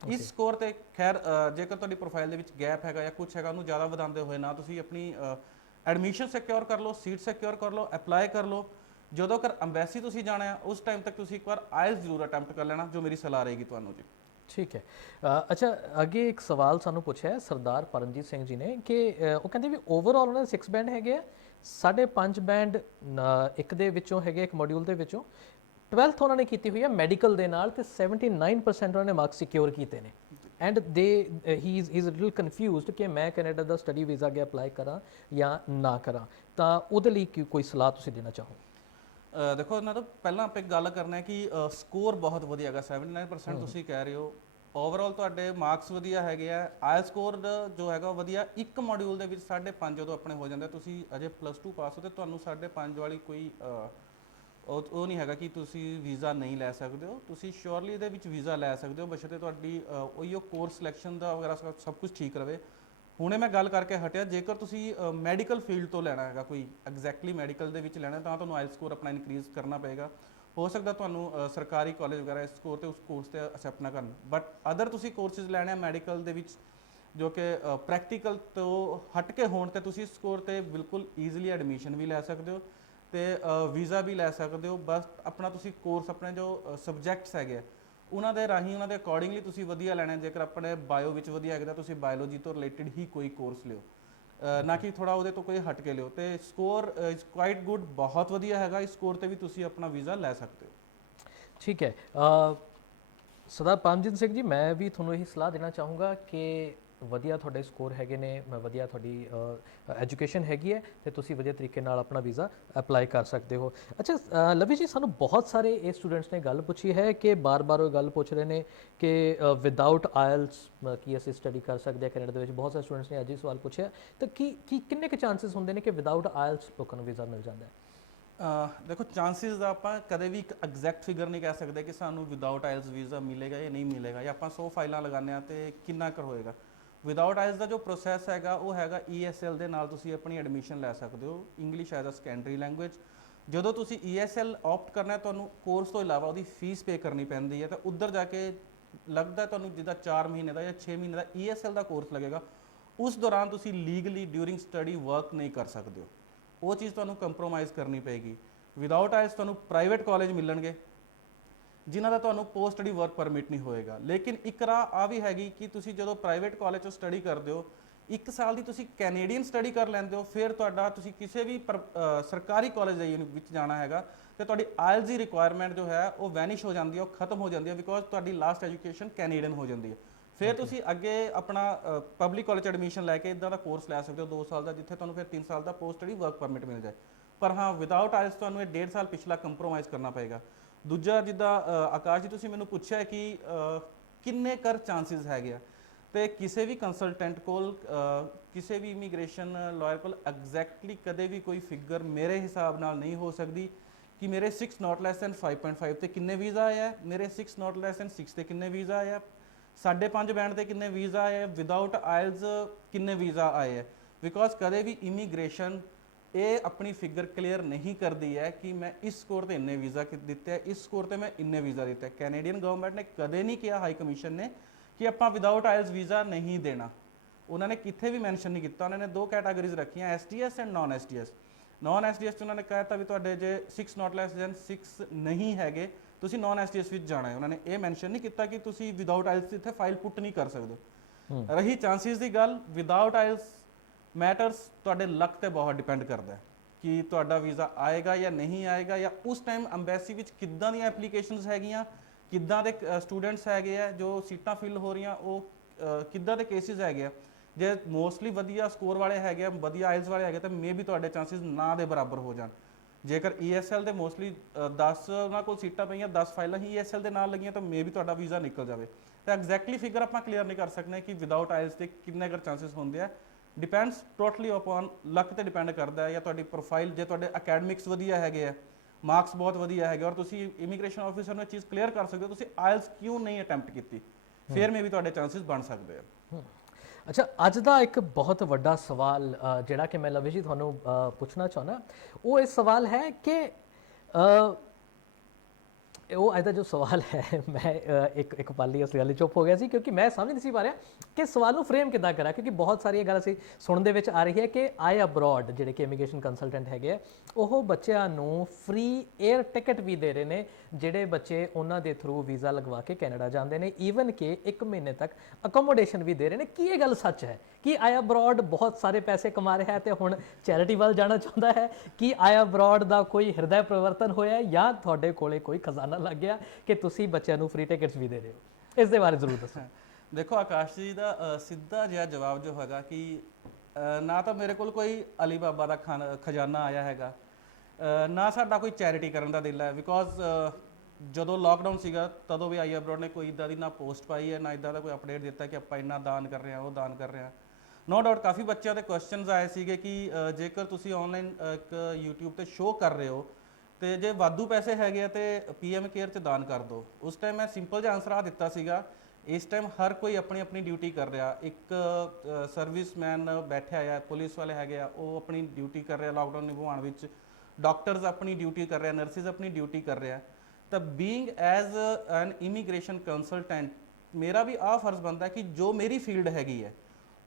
ਇਸ ਸਕੋਰ ਤੇ ਖੈਰ ਜੇਕਰ ਤੁਹਾਡੀ ਪ੍ਰੋਫਾਈਲ ਦੇ ਵਿੱਚ ਗੈਪ ਹੈਗਾ ਜਾਂ ਕੁਝ ਹੈਗਾ, ਉਹਨੂੰ ਜ਼ਿਆਦਾ ਵਧਾਉਂਦੇ ਹੋਏ ਨਾ ਤੁਸੀਂ ਆਪਣੀ ਐਡਮਿਸ਼ਨ ਸਿਕਿਉਰ ਕਰ ਲਓ, ਸੀਟ ਸਿਕਿਉਰ ਕਰ ਲਓ, ਅਪਲਾਈ ਕਰ ਲਓ। ਜਦੋਂ ਕਰ ਐਮਬੈਸੀ ਤੁਸੀਂ ਜਾਣਾ ਹੈ ਉਸ ਟਾਈਮ ਤੱਕ ਤੁਸੀਂ ਇੱਕ ਵਾਰ ਆਇਲਸ ਜ਼ਰੂਰ ਅਟੈਂਪਟ ਕਰ ਲੈਣਾ, ਜੋ ਮੇਰੀ ਸਲਾਹ ਰਹੇਗੀ ਤੁਹਾਨੂੰ ਜੀ। ਠੀਕ ਹੈ। ਅੱਛਾ, ਅੱਗੇ ਇੱਕ ਸਵਾਲ ਸਾਨੂੰ ਪੁੱਛਿਆ ਸਰਦਾਰ ਪਰਮਜੀਤ ਸਿੰਘ ਜੀ ਨੇ ਕਿ ਉਹ ਕਹਿੰਦੇ ਵੀ ਓਵਰਆਲ ਉਹਨਾਂ ਦੇ 6 ਬੈਂਡ ਹੈਗੇ ਆ, 5.5 ਬੈਂਡ ਇੱਕ ਦੇ ਵਿੱਚੋਂ ਹੈਗੇ, ਇੱਕ ਮੋਡਿਊਲ ਦੇ ਵਿੱਚੋਂ 12th ਉਹਨਾਂ ਨੇ ਕੀਤੀ ਹੋਈ ਹੈ ਮੈਡੀਕਲ ਦੇ ਨਾਲ, ਤੇ 79% ਉਹਨਾਂ ਨੇ ਮਾਰਕਸ ਸਿਕਿਉਰ ਕੀਤੇ ਨੇ। And he is little confused ਕਿ ਮੈਂ ਕੈਨੇਡਾ ਦਾ ਸਟੱਡੀ ਵੀਜ਼ਾ ਅੱਗੇ ਅਪਲਾਈ ਕਰਾਂ ਜਾਂ ਨਾ ਕਰਾਂ, ਤਾਂ ਉਹਦੇ ਲਈ ਕੋਈ ਸਲਾਹ ਤੁਸੀਂ ਦੇਣਾ ਚਾਹੋ? ਦੇਖੋ, ਇਹਨਾਂ ਤੋਂ ਪਹਿਲਾਂ ਆਪਾਂ ਇੱਕ ਗੱਲ ਕਰਨਾ ਹੈ ਕਿ ਸਕੋਰ ਬਹੁਤ ਵਧੀਆ ਹੈਗਾ, 79% ਤੁਸੀਂ ਕਹਿ ਰਹੇ ਹੋ। ਓਵਰਆਲ ਤੁਹਾਡੇ ਮਾਰਕਸ ਵਧੀਆ ਹੈਗੇ ਆ, ਆਇਲ ਸਕੋਰ ਜੋ ਹੈਗਾ ਵਧੀਆ। ਇੱਕ ਮੋਡਿਊਲ ਦੇ ਵਿੱਚ 5.5 ਜਦੋਂ ਆਪਣੇ ਹੋ ਜਾਂਦੇ, ਤੁਸੀਂ ਅਜੇ +2 ਪਾਸ ਹੋ ਤੇ ਤੁਹਾਨੂੰ 5.5 ਵਾਲੀ ਕੋਈ ਉਹ ਨਹੀਂ ਹੈਗਾ ਕਿ ਤੁਸੀਂ ਵੀਜ਼ਾ ਨਹੀਂ ਲੈ ਸਕਦੇ ਹੋ। ਤੁਸੀਂ ਸ਼ੋਰਲੀ ਇਹਦੇ ਵਿੱਚ ਵੀਜ਼ਾ ਲੈ ਸਕਦੇ ਹੋ, ਬਸ਼ਰਤੇ ਤੁਹਾਡੀ ਉਹੀਓ ਕੋਰਸ ਸਿਲੈਕਸ਼ਨ ਦਾ ਵਗੈਰਾ ਸਭ ਕੁਝ ਠੀਕ ਰਵੇ। ਹੁਣੇ ਮੈਂ ਗੱਲ ਕਰਕੇ ਹਟਿਆ, ਜੇਕਰ ਤੁਸੀਂ ਮੈਡੀਕਲ ਫੀਲਡ ਤੋਂ ਲੈਣਾ ਹੈਗਾ, ਕੋਈ ਐਗਜ਼ੈਕਟਲੀ ਮੈਡੀਕਲ ਦੇ ਵਿੱਚ ਲੈਣਾ, ਤਾਂ ਤੁਹਾਨੂੰ ਆਇਲ ਸਕੋਰ ਆਪਣਾ ਇਨਕਰੀਜ਼ ਕਰਨਾ ਪਏਗਾ। ਹੋ ਸਕਦਾ ਤੁਹਾਨੂੰ ਸਰਕਾਰੀ ਕਾਲਜ ਵਗੈਰਾ ਇਸ ਸਕੋਰ ਤੇ ਉਸ ਕੋਰਸ ਤੇ ਅਸੈਪਟ ਨਾ ਕਰਨ, ਬਟ ਅਦਰ ਤੁਸੀਂ ਕੋਰਸਿਸ ਲੈਣੇ ਆ ਮੈਡੀਕਲ ਦੇ ਵਿੱਚ ਜੋ ਕਿ ਪ੍ਰੈਕਟੀਕਲ ਤੋਂ ਹਟ ਕੇ ਹੋਣ, ਤੇ ਤੁਸੀਂ ਇਸ ਸਕੋਰ ਤੇ ਬਿਲਕੁਲ ਈਜ਼ੀਲੀ ਐਡਮਿਸ਼ਨ ਵੀ ਲੈ ਸਕਦੇ ਹੋ ਤੇ ਵੀਜ਼ਾ ਵੀ ਲੈ ਸਕਦੇ ਹੋ। ਬਸ ਆਪਣਾ ਤੁਸੀਂ ਕੋਰਸ ਆਪਣੇ ਜੋ ਸਬਜੈਕਟਸ ਹੈਗੇ ਉਹਨਾਂ ਦੇ ਰਾਹੀਂ, ਉਹਨਾਂ ਦੇ ਅਕੋਰਡਿੰਗਲੀ ਤੁਸੀਂ ਵਧੀਆ ਲੈਣਾ। ਜੇਕਰ ਆਪਣੇ ਬਾਇਓ ਵਿੱਚ ਵਧੀਆ ਹੈਗਾ ਤਾਂ ਤੁਸੀਂ ਬਾਇਓਲੋਜੀ ਤੋਂ ਰਿਲੇਟਡ ਹੀ ਕੋਈ ਕੋਰਸ ਲਿਓ, ਨਾ ਕਿ ਥੋੜਾ ਉਹਦੇ ਤੋਂ ਕੋਈ ਹਟ ਕੇ ਲਿਓ। ਤੇ ਸਕੋਰ ਇਜ਼ ਕੁਆਇਟ ਗੁੱਡ, ਬਹੁਤ ਵਧੀਆ ਹੈਗਾ। ਇਸ ਸਕੋਰ ਤੇ ਵੀ ਤੁਸੀਂ ਆਪਣਾ ਵੀਜ਼ਾ ਲੈ ਸਕਦੇ ਹੋ। ਠੀਕ ਹੈ। ਸਰਦਾਰ ਪਰਮਜੀਤ ਸਿੰਘ ਜੀ, ਮੈਂ ਵੀ ਤੁਹਾਨੂੰ ਇਹੀ ਸਲਾਹ ਦੇਣਾ ਚਾਹੂੰਗਾ ਕਿ ਵਧੀਆ ਤੁਹਾਡੇ ਸਕੋਰ ਹੈਗੇ ਨੇ, ਵਧੀਆ ਤੁਹਾਡੀ ਐਜੂਕੇਸ਼ਨ ਹੈਗੀ ਹੈ ਤੇ ਤੁਸੀਂ ਵਧੀਆ ਤਰੀਕੇ ਨਾਲ ਆਪਣਾ ਵੀਜ਼ਾ ਅਪਲਾਈ ਕਰ ਸਕਦੇ ਹੋ। ਅੱਛਾ ਲਵੀ ਜੀ, ਸਾਨੂੰ ਬਹੁਤ ਸਾਰੇ ਇਹ ਸਟੂਡੈਂਟਸ ਨੇ ਗੱਲ ਪੁੱਛੀ ਹੈ ਕਿ ਬਾਰ-ਬਾਰ ਉਹ ਗੱਲ ਪੁੱਛ ਰਹੇ ਨੇ ਕਿ ਵਿਦਆਊਟ ਆਇਲਸ ਕੀ ਅਸੀਂ ਸਟੱਡੀ ਕਰ ਸਕਦੇ ਹਾਂ ਕੈਨੇਡਾ ਦੇ ਵਿੱਚ। ਬਹੁਤ ਸਾਰੇ ਸਟੂਡੈਂਟਸ ਨੇ ਅੱਜ ਹੀ ਸਵਾਲ ਪੁੱਛਿਆ, ਤਾਂ ਕਿੰਨੇ ਕੁ ਚਾਂਸਸ ਹੁੰਦੇ ਨੇ ਕਿ ਵਿਦਆਊਟ ਆਇਲਸ ਲੋਕਾਂ ਨੂੰ ਵੀਜ਼ਾ ਮਿਲ ਜਾਂਦਾ ਹੈ? ਦੇਖੋ, ਚਾਂਸਿਸ ਦਾ ਆਪਾਂ ਕਦੇ ਵੀ ਇੱਕ ਐਗਜ਼ੈਕਟ ਫਿਗਰ ਨਹੀਂ ਕਹਿ ਸਕਦੇ ਕਿ ਸਾਨੂੰ ਵਿਦਆਊਟ ਆਇਲਸ ਵੀਜ਼ਾ ਮਿਲੇਗਾ ਜਾਂ ਨਹੀਂ ਮਿਲੇਗਾ, ਜਾਂ ਆਪਾਂ 100 ਫਾਈਲਾਂ ਲਗਾਉਂਦੇ ਹਾਂ ਤੇ ਕਿੰਨਾ ਕੁ ਹੋਏਗਾ। ਵਿਦਆਊਟ ਆਇਲਸ ਦਾ ਜੋ ਪ੍ਰੋਸੈਸ ਹੈਗਾ ਉਹ ਹੈਗਾ ESL ਦੇ ਨਾਲ ਤੁਸੀਂ ਆਪਣੀ ਐਡਮਿਸ਼ਨ ਲੈ ਸਕਦੇ ਹੋ, English as a secondary language. ਜਦੋਂ ਤੁਸੀਂ ESL ਆਪਟ ਕਰਨਾ, ਤੁਹਾਨੂੰ ਕੋਰਸ ਤੋਂ ਇਲਾਵਾ ਉਹਦੀ ਫੀਸ ਪੇ ਕਰਨੀ ਪੈਂਦੀ ਹੈ, ਤਾਂ ਉੱਧਰ ਜਾ ਕੇ ਲੱਗਦਾ ਤੁਹਾਨੂੰ ਜਿੱਦਾਂ 4 ਮਹੀਨੇ ਦਾ ਜਾਂ 6 ਮਹੀਨੇ ਦਾ ESL ਦਾ ਕੋਰਸ ਲੱਗੇਗਾ। ਉਸ ਦੌਰਾਨ ਤੁਸੀਂ ਲੀਗਲੀ ਡਿਊਰਿੰਗ ਸਟੱਡੀ ਵਰਕ ਨਹੀਂ ਕਰ ਸਕਦੇ ਹੋ, ਉਹ ਚੀਜ਼ ਤੁਹਾਨੂੰ ਕੰਪਰੋਮਾਈਜ਼ ਕਰਨੀ ਪਏਗੀ। ਵਿਦਆਊਟ ਆਇਲਸ ਤੁਹਾਨੂੰ ਪ੍ਰਾਈਵੇਟ ਕਾਲਜ ਮਿਲਣਗੇ ਜਿਨ੍ਹਾਂ ਦਾ ਤੁਹਾਨੂੰ ਪੋਸਟ ਸਟੱਡੀ ਵਰਕ ਪਰਮਿਟ ਨਹੀਂ ਹੋਏਗਾ। ਲੇਕਿਨ ਇੱਕ ਰਾਹ ਆ ਵੀ ਹੈਗੀ ਕਿ ਤੁਸੀਂ ਜਦੋਂ ਪ੍ਰਾਈਵੇਟ ਕਾਲਜ 'ਚੋਂ ਸਟੱਡੀ ਕਰਦੇ ਹੋ, 1 ਸਾਲ ਦੀ ਤੁਸੀਂ ਕੈਨੇਡੀਅਨ ਸਟੱਡੀ ਕਰ ਲੈਂਦੇ ਹੋ, ਫਿਰ ਤੁਹਾਡਾ ਤੁਸੀਂ ਕਿਸੇ ਵੀ ਸਰਕਾਰੀ ਕਾਲਜ ਦੇ ਵਿੱਚ ਜਾਣਾ ਹੈਗਾ ਤੇ ਤੁਹਾਡੀ ਆਇਲਸ ਦੀ ਰਿਕੁਆਇਰਮੈਂਟ ਜੋ ਹੈ ਉਹ ਵੈਨਿਸ਼ ਹੋ ਜਾਂਦੀ ਹੈ, ਉਹ ਖਤਮ ਹੋ ਜਾਂਦੀ ਹੈ, ਬਿਕੋਜ਼ ਤੁਹਾਡੀ ਲਾਸਟ ਐਜੂਕੇਸ਼ਨ ਕੈਨੇਡੀਅਨ ਹੋ ਜਾਂਦੀ ਹੈ। ਫਿਰ ਤੁਸੀਂ ਅੱਗੇ ਆਪਣਾ ਪਬਲਿਕ ਕਾਲਜ ਐਡਮਿਸ਼ਨ ਲੈ ਕੇ ਇਦਾਂ ਦਾ ਕੋਰਸ ਲੈ ਸਕਦੇ ਹੋ 2 ਸਾਲ ਦਾ, ਜਿੱਥੇ ਤੁਹਾਨੂੰ ਫਿਰ 3 ਸਾਲ ਦਾ ਪੋਸਟ ਸਟੱਡੀ ਵਰਕ ਪਰਮਿਟ ਮਿਲ ਜਾਏ। ਪਰ ਹਾਂ, ਵਿਦਆਊਟ ਆਇਲਸ ਤੁਹਾਨੂੰ ਇਹ 1.5 ਸਾਲ ਪਿਛਲਾ ਕੰਪਰੋਮਾਈਜ਼ ਕਰਨਾ ਪਏਗਾ। ਦੂਜਾ, ਜਿੱਦਾਂ ਆਕਾਸ਼ ਜੀ ਤੁਸੀਂ ਮੈਨੂੰ ਪੁੱਛਿਆ ਕਿ ਕਿੰਨੇ ਕਰ ਚਾਂਸਿਸ ਹੈਗੇ ਆ, ਤੇ ਕਿਸੇ ਵੀ ਕੰਸਲਟੈਂਟ ਕੋਲ ਕਿਸੇ ਵੀ ਇਮੀਗ੍ਰੇਸ਼ਨ ਲਾਇਰ ਕੋਲ ਐਗਜ਼ੈਕਟਲੀ ਕਦੇ ਵੀ ਕੋਈ ਫਿਗਰ ਮੇਰੇ ਹਿਸਾਬ ਨਾਲ ਨਹੀਂ ਹੋ ਸਕਦੀ ਕਿ ਮੇਰੇ 6 ਨਾਟ ਲੈਸ ਦੈਨ 5.5 ਤੇ ਕਿੰਨੇ ਵੀਜ਼ਾ ਆਇਆ, ਮੇਰੇ 6 ਨਾਟ ਲੈਸ ਦੈਨ 6 ਤੇ ਕਿੰਨੇ ਵੀਜ਼ਾ ਆਇਆ, 5.5 ਬੈਂਡ ਤੇ ਕਿੰਨੇ ਵੀਜ਼ਾ ਆਏ, ਵਿਦਆਊਟ ਆਇਲਸ ਕਿੰਨੇ ਵੀਜ਼ਾ ਆਏ ਹੈ। ਬਿਕੋਜ਼ ਕਦੇ ਵੀ ਇਮੀਗ੍ਰੇਸ਼ਨ ਇਹ ਆਪਣੀ ਫਿਗਰ ਕਲੀਅਰ ਨਹੀਂ ਕਰਦੀ ਹੈ ਕਿ ਮੈਂ ਇਸ ਸਕੋਰ ਤੇ ਇੰਨੇ ਵੀਜ਼ਾ ਦਿੱਤੇ ਹੈ, ਇਸ ਸਕੋਰ ਤੇ ਮੈਂ ਇੰਨੇ ਵੀਜ਼ਾ ਦਿੱਤਾ ਹੈ। ਕੈਨੇਡੀਅਨ ਗਵਰਨਮੈਂਟ ਨੇ ਕਦੇ ਨਹੀਂ ਕਿਹਾ, ਹਾਈ ਕਮਿਸ਼ਨ ਨੇ, ਕਿ ਆਪਾਂ ਵਿਦਆਊਟ ਆਇਲਸ ਵੀਜ਼ਾ ਨਹੀਂ ਦੇਣਾ। ਉਹਨਾਂ ਨੇ ਕਿੱਥੇ ਵੀ ਮੈਂਸ਼ਨ ਨਹੀਂ ਕੀਤਾ। ਉਹਨਾਂ ਨੇ 2 ਕੈਟਾਗਰੀਜ਼ ਰੱਖੀਆਂ, STS and non STS। Non STS 'ਚ ਉਹਨਾਂ ਨੇ ਕਹਿਤਾ ਵੀ ਤੁਹਾਡੇ ਜੇ 6 ਨਾਟ ਲੈਸ ਦੈਨ 6 ਨਹੀਂ ਹੈਗੇ, ਤੁਸੀਂ ਨਾਨ STS ਵਿੱਚ ਜਾਣਾ ਹੈ। ਉਹਨਾਂ ਨੇ ਇਹ ਮੈਂਸ਼ਨ ਨਹੀਂ ਕੀਤਾ ਕਿ ਤੁਸੀਂ ਵਿਦਆਊਟ ਆਇਲਸ ਇੱਥੇ ਫਾਈਲ ਪੁੱਟ ਨਹੀਂ ਕਰ ਸਕਦੇ। ਰਹੀ ਚਾਂਸਿਸ ਦੀ ਗੱਲ, ਵਿਦਆਊਟ ਆਇਲਸ ਮੈਟਰਸ ਤੁਹਾਡੇ ਲੱਕ ਤੇ ਬਹੁਤ ਡਿਪੈਂਡ ਕਰਦਾ ਹੈ ਕਿ ਤੁਹਾਡਾ ਵੀਜ਼ਾ ਆਏਗਾ ਜਾਂ ਨਹੀਂ ਆਏਗਾ, ਜਾਂ ਉਸ ਟਾਈਮ ਅੰਬੈਸੀ ਵਿੱਚ ਕਿੱਦਾਂ ਦੀਆਂ ਐਪਲੀਕੇਸ਼ਨਸ ਹੈਗੀਆਂ, ਕਿੱਦਾਂ ਦੇ ਸਟੂਡੈਂਟਸ ਹੈਗੇ ਆ, ਜੋ ਸੀਟਾਂ ਫਿਲ ਹੋ ਰਹੀਆਂ ਉਹ ਕਿੱਦਾਂ ਦੇ ਕੇਸਿਸ ਹੈਗੇ ਆ। ਜੇ ਮੋਸਟਲੀ ਵਧੀਆ ਸਕੋਰ ਵਾਲੇ ਹੈਗੇ ਆ, ਵਧੀਆ ਆਇਲਸ ਵਾਲੇ ਹੈਗੇ, ਤਾਂ ਮੇ ਵੀ ਤੁਹਾਡੇ ਚਾਂਸਿਸ ਨਾ ਦੇ ਬਰਾਬਰ ਹੋ ਜਾਣ। ਜੇਕਰ ESL ਦੇ ਮੋਸਟਲੀ 10 ਉਹਨਾਂ ਕੋਲ ਸੀਟਾਂ ਪਈਆਂ, 10 ਫਾਈਲਾਂ ਹੀ ESL ਦੇ ਨਾਲ ਲੱਗੀਆਂ, ਤਾਂ ਮੇ ਵੀ ਤੁਹਾਡਾ ਵੀਜ਼ਾ ਨਿਕਲ ਜਾਵੇ। ਤਾਂ ਐਗਜ਼ੈਕਟਲੀ ਫਿਗਰ ਆਪਾਂ ਕਲੀਅਰ ਨਹੀਂ ਕਰ ਸਕਦੇ ਕਿ ਵਿਦਆਊਟ ਆਇਲਸ ਦੇ ਕਿੰਨੇ ਕੁ ਚਾਂਸਿਸ ਹੁੰਦੇ ਆ। ਡਿਪੈਂਡਸ ਟੋਟਲੀ ਅਪਨ ਲੱਕ ਤੇ ਡਿਪੈਂਡ ਕਰਦਾ ਹੈ, ਜਾਂ ਤੁਹਾਡੀ ਪ੍ਰੋਫਾਈਲ, ਜੇ ਤੁਹਾਡੇ ਅਕੈਡਮਿਕਸ ਵਧੀਆ ਹੈਗੇ ਆ, ਮਾਰਕਸ ਬਹੁਤ ਵਧੀਆ ਹੈਗੇ, ਔਰ ਤੁਸੀਂ ਇਮੀਗ੍ਰੇਸ਼ਨ ਆਫਿਸਰ ਨੂੰ ਇਹ ਚੀਜ਼ ਕਲੀਅਰ ਕਰ ਸਕਦੇ ਹੋ ਤੁਸੀਂ ਆਇਲਸ ਕਿਉਂ ਨਹੀਂ ਅਟੈਂਪਟ ਕੀਤੀ, ਫਿਰ ਮੇ ਵੀ ਤੁਹਾਡੇ ਚਾਂਸਿਸ ਬਣ ਸਕਦੇ ਆ। ਅੱਛਾ, ਅੱਜ ਦਾ ਇੱਕ ਬਹੁਤ ਵੱਡਾ ਸਵਾਲ ਜਿਹੜਾ ਕਿ ਮੈਂ ਲਵੀ ਜੀ ਤੁਹਾਨੂੰ ਪੁੱਛਣਾ ਚਾਹੁੰਦਾ, ਉਹ ਇਹ ਸਵਾਲ ਹੈ ਕਿ ਉਹ ਅੱਜ ਦਾ ਜੋ ਸਵਾਲ ਹੈ, ਮੈਂ ਇੱਕ ਪਲ ਲਈ ਉਸ ਗੱਲ ਲਈ ਚੁੱਪ ਹੋ ਗਿਆ ਸੀ, ਕਿਉਂਕਿ ਮੈਂ ਸਮਝ ਨਹੀਂ ਸੀ ਪਾ ਰਿਹਾ ਕਿ ਸਵਾਲ ਨੂੰ ਫਰੇਮ ਕਿੱਦਾਂ ਕਰਾਂ। ਕਿਉਂਕਿ ਬਹੁਤ ਸਾਰੀਆਂ ਗੱਲ ਅਸੀਂ ਸੁਣਨ ਦੇ ਵਿੱਚ ਆ ਰਹੀ ਹੈ ਕਿ ਆਈ ਅਬਰੋਡ ਜਿਹੜੇ ਕਿ ਇਮੀਗ੍ਰੇਸ਼ਨ ਕੰਸਲਟੈਂਟ ਹੈਗੇ ਆ, ਉਹ ਬੱਚਿਆਂ ਨੂੰ ਫ੍ਰੀ 에ਅਰ ਟਿਕਟ ਵੀ ਦੇ ਰਹੇ ਨੇ, ਜਿਹੜੇ ਬੱਚੇ ਉਹਨਾਂ ਦੇ ਥਰੂ ਵੀਜ਼ਾ ਲਗਵਾ ਕੇ ਕੈਨੇਡਾ ਜਾਂਦੇ ਨੇ, ਈਵਨ ਕਿ 1 ਮਹੀਨੇ ਤੱਕ ਅਕੋਮੋਡੇਸ਼ਨ ਵੀ ਦੇ ਰਹੇ ਨੇ। ਕੀ ਇਹ ਗੱਲ ਸੱਚ ਹੈ ਕਿ ਆਈ ਅਬਰੋਡ ਬਹੁਤ ਸਾਰੇ ਪੈਸੇ ਕਮਾ ਰਿਹਾ ਹੈ ਤੇ ਹੁਣ ਚੈਰਿਟੀ ਵੱਲ ਜਾਣਾ ਚਾਹੁੰਦਾ ਹੈ? ਕੀ ਆਈ ਅਬਰੋਡ ਦਾ ਕੋਈ ਹਿਰਦਾ ਪਰਿਵਰਤਨ ਹੋਇਆ, ਜਾਂ ਤੁਹਾਡੇ ਕੋਲੇ ਕੋਈ ਖਜ਼ਾਨਾ ਲੱਗ ਗਿਆ ਕਿ ਤੁਸੀਂ ਬੱਚਿਆਂ ਨੂੰ ਫ੍ਰੀ ਟਿਕਟਸ ਵੀ ਦੇ ਰਹੇ ਹੋ? ਇਸ ਦੇ ਬਾਰੇ ਜ਼ਰੂਰ ਦੱਸੋ। ਦੇਖੋ ਆਕਾਸ਼ ਜੀ ਦਾ ਸਿੱਧਾ ਜਿਹਾ ਜਵਾਬ ਜੋ ਹੈਗਾ ਕਿ ਨਾ ਤਾਂ ਮੇਰੇ ਕੋਲ ਕੋਈ ਅਲੀ ਬਾਬਾ ਦਾ ਖਜ਼ਾਨਾ ਆਇਆ ਹੈਗਾ, ਨਾ ਸਾਡਾ ਕੋਈ ਚੈਰਿਟੀ ਕਰਨ ਦਾ ਦਿਲ ਹੈ। ਬਿਕੋਜ਼ ਜਦੋਂ ਲਾਕਡਾਊਨ ਸੀਗਾ ਤਦੋਂ ਵੀ ਆਈ ਅਬਰੋਡ ਨੇ ਕੋਈ ਇੱਦਾਂ ਦੀ ਨਾ ਪੋਸਟ ਪਾਈ ਹੈ, ਨਾ ਇੱਦਾਂ ਦਾ ਕੋਈ ਅਪਡੇਟ ਦਿੱਤਾ ਕਿ ਆਪਾਂ ਇੰਨਾ ਦਾਨ ਕਰ ਰਹੇ ਹਾਂ, ਉਹ ਦਾਨ ਕਰ ਰਹੇ ਹਾਂ। ਨੋ ਡਾਊਟ ਕਾਫੀ ਬੱਚਿਆਂ ਦੇ ਕੁਐਸਚਨਸ ਆਏ ਸੀਗੇ ਕਿ ਜੇਕਰ ਤੁਸੀਂ ਆਨਲਾਈਨ ਇੱਕ YouTube ਤੇ ਸ਼ੋਅ ਕਰ ਰਹੇ ਹੋ ਤੇ ਜੇ ਵਾਧੂ ਪੈਸੇ ਹੈਗੇ ਆ ਤੇ PM ਕੇਅਰ 'ਚ ਦਾਨ ਕਰ ਦਿਓ। ਉਸ ਟਾਈਮ ਮੈਂ ਸਿੰਪਲ ਜਿਹਾ ਆਨਸਰ ਆ ਦਿੱਤਾ ਸੀਗਾ, ਇਸ ਟਾਈਮ ਹਰ ਕੋਈ ਆਪਣੀ ਆਪਣੀ ਡਿਊਟੀ ਕਰ ਰਿਹਾ। ਇੱਕ ਸਰਵਿਸਮੈਨ ਬੈਠਿਆ ਆ, ਪੁਲਿਸ ਵਾਲੇ ਹੈਗੇ ਆ, ਉਹ ਆਪਣੀ ਡਿਊਟੀ ਕਰ ਰਿਹਾ ਲਾਕਡਾਊਨ ਨਿਭਾਉਣ ਵਿੱਚ, ਡਾਕਟਰਸ ਆਪਣੀ ਡਿਊਟੀ ਕਰ ਰਿਹਾ, ਨਰਸਿਸ ਆਪਣੀ ਡਿਊਟੀ ਕਰ ਰਿਹਾ। ਤਾਂ being as an immigration consultant ਮੇਰਾ ਵੀ ਆਹ ਫਰਜ਼ ਬਣਦਾ ਕਿ ਜੋ ਮੇਰੀ ਫੀਲਡ ਹੈਗੀ ਹੈ,